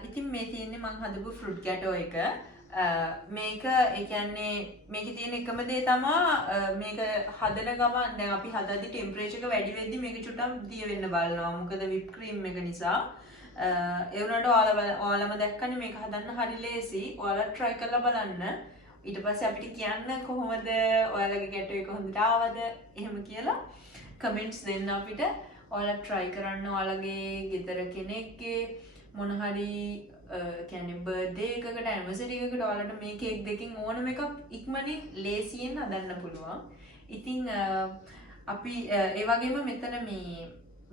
ඉතින් මේ තියෙන්නේ මං හදපු ෆෘට් ගැටෝ එක. මේක ඒ කියන්නේ මේකේ තියෙන එකම දේ තමයි මේක හදන ගමන් දැන් අපි හදද්දි ටෙම්පරේචර් එක වැඩි වෙද්දි මේක චුට්ටක් දිය වෙන්න බලනවා. මොකද විප් ක්‍රීම් එක නිසා. ඒ වුණාට ඔයාලම දැක්කනේ මේක හදන්න හරි ලේසි. ඔයාලා try කරලා බලන්න. ඊට පස්සේ අපිට කියන්න කොහොමද ඔයාලගේ ගැටෝ එක හොඳට ආවද එහෙම කියලා කමෙන්ට්ස් දෙන්න අපිට. ඔයාලා try කරන්න ඔයාලගේ ගෙදර කෙනෙක්ගේ මොන හරි කියන්නේ බර්ත්ඩේ එකකට ඇනිවර්සරි එකකට ඔයාලට මේ කේක් දෙකකින් ඕනම එකක් ඉක්මනින් ලේසියෙන් හදන්න පුළුවන්. ඉතින් අපි ඒ වගේම මෙතන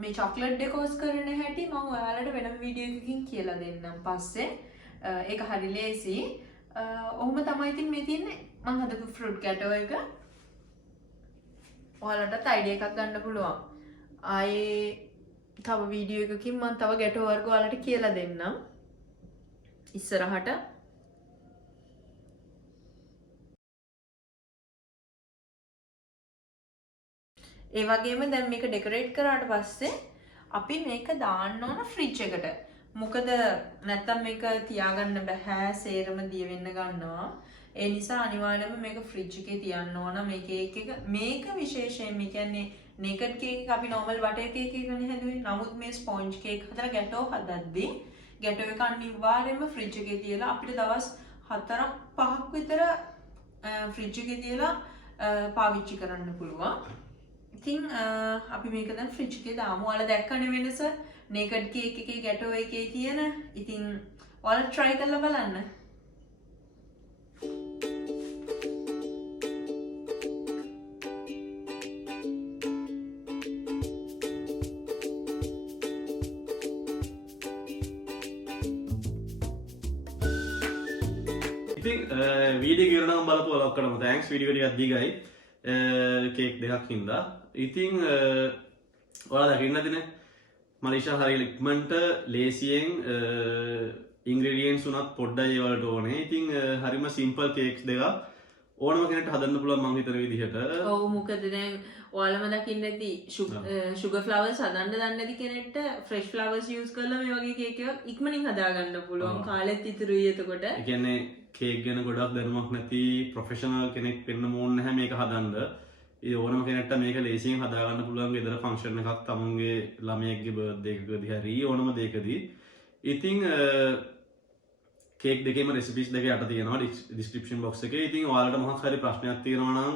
මේ චොක්ලට් ඩෙකෝස් කරන හැටි මම ඔයාලට වෙනම වීඩියෝ එකකින් කියලා දෙන්නම් පස්සේ. ඒක හරි ලේසි. ඔහොම තමයි ඉතින් මේ තියෙන්නේ මම හදපු ෆෘට් ගැටෝ එක. ඔයාලටත් අයිඩියා එකක් ගන්න පුළුවන්. ආයේ තව වීඩියෝ එකකින් මම තව ගැටෝ වර්ග ඔයාලට කියලා දෙන්නම්. ඉස්සරහට ඒ වගේම දැන් මේක ඩෙකොරේට් කරාට පස්සේ අපි මේක දාන්න ඕන ෆ්‍රිජ් එකට. මොකද නැත්තම් මේක තියාගන්න බෑ, සේරම දිය වෙන්න ගන්නවා. ඒ නිසා අනිවාර්යයෙන්ම මේක ෆ්‍රිජ් එකේ තියන්න ඕන. මේ කේක් එක මේක විශේෂයෙන් මේ කියන්නේ නේකඩ් කේක් එක අපි නෝමල් බටර් කේක් එකනේ හැදුවේ. නමුත් මේ ස්පොන්ජ් කේක් හදලා ගැටෝ හදද්දී ගැටෝ එක අනිවාර්යයෙන්ම ෆ්‍රිජ් එකේ තියලා අපිට දවස් 4-5ක් විතර ෆ්‍රිජ් එකේ තියලා පාවිච්චි කරන්න පුළුවන්. ඉතින් අපි මේක දැන් ෆ්‍රිජ් එකේ දාමු. ඔයාලා දැක්කනේ වෙනස නේකඩ් කේක් එකේ ගැටෝ එකේ තියෙන. ඉතින් ඔයාලා try කරලා බලන්න. ඉතින් වීඩියෝ ගෙරනම් බලපු ඔයාලා ඔක්කොටම තෑන්ක්ස්. වීඩියෝ ටිකක් දිගයි. කේක් දෙකක් හින්දා. ඉතින් ඔයාලා දකින්න ඇතිනේ මලීෂා හරිය ඉක්මනට ලේසියෙන් ඉන්ග්‍රීඩියන්ට්ස් උනත් පොඩ්ඩයි ඒවලට ඕනේ. ඉතින් හරිම සිම්පල් කේක්ස් දෙකක් ඕනම කෙනෙක්ට හදන්න පුළුවන් මං හිතන විදිහට. ඔව් මොකද දැන් ඔයාලම දකින්න ඇති sugar flowers හදන්න දන්නේ නැති කෙනෙක්ට fresh flowers use කරලා මේ වගේ කේක් එකක් ඉක්මනින් හදාගන්න පුළුවන්. කාලෙත් ඉතුරුයි එතකොට. ඒ කියන්නේ කේක් ගැන ගොඩක් දැනුමක් නැති ප්‍රොෆෙෂනල් කෙනෙක් වෙන්න ඕන නැහැ මේක හදන්න. ඒ ඕනම කෙනෙක්ට මේක ලේසියෙන් හදාගන්න පුළුවන් ගෙදර ෆන්ක්ෂන් එකක් තමුන්ගේ ළමයෙක්ගේ බර්ත්ඩේ එකකදී හරි ඕනම දෙයකදී. ඉතින් කේක් දෙකේම රෙසිපීස් දෙක යට තියෙනවා ඩිස්ක්‍රිප්ෂන් බොක්ස් එකේ. ඉතින් ඔයාලට මොකක් හරි ප්‍රශ්නයක් තියෙනවා නම්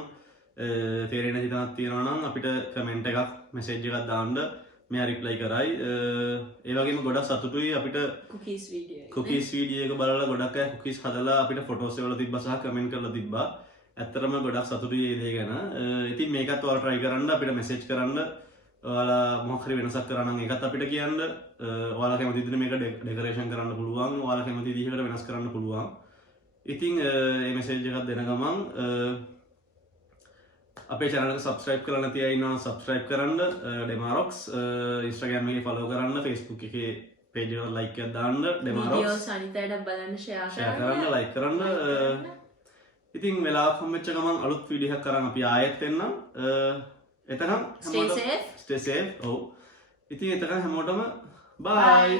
තේරෙන්නේ නැති තැනක් තියෙනවා නම් අපිට කමෙන්ට් එකක් මෙසේජ් එකක් දාන්න මෙයා රිප්ලයි කරයි. ඒ වගේම ගොඩක් සතුටුයි අපිට කුකීස් වීඩියෝ එක බලලා ගොඩක් අය කුකීස් හදලා අපිට ෆොටෝස් එකවල තිබ්බා සහ කමෙන්ට් කරලා තිබ්බා. ඇත්තටම ගොඩක් සතුටුයි මේ දේ ගැන. ඉතින් මේකත් ඔයාලා try කරන්න අපිට මෙසේජ් කරන්න. ඔයාලා මොකක් හරි වෙනසක් කරා නම් ඒකත් අපිට කියන්න. ඔයාලා කැමති විදිහට මේක ඩෙකරේෂන් කරන්න පුළුවන්. ඔයාලා කැමති විදිහකට වෙනස් කරන්න පුළුවන්. ඉතින් මේ මෙසේජ් එකක් දෙන ගමන් අපේ channel එක subscribe කරලා නැති අය ඉන්නවා subscribe කරන්න. Demarox Instagram එකේ follow කරන්න. Facebook එකේ page එකට like එකක් දාන්න. Demarox videos අනිතයට බලන්න share කරන්න like කරන්න. ඉතින් වෙලාවක් හම්බෙච්ච ගමන් අලුත් වීඩියෝ එකක් කරන් අපි ආයෙත් එන්නම්. එතකම් stay safe. ඔව්. ඉතින් එතකම් හැමෝටම bye.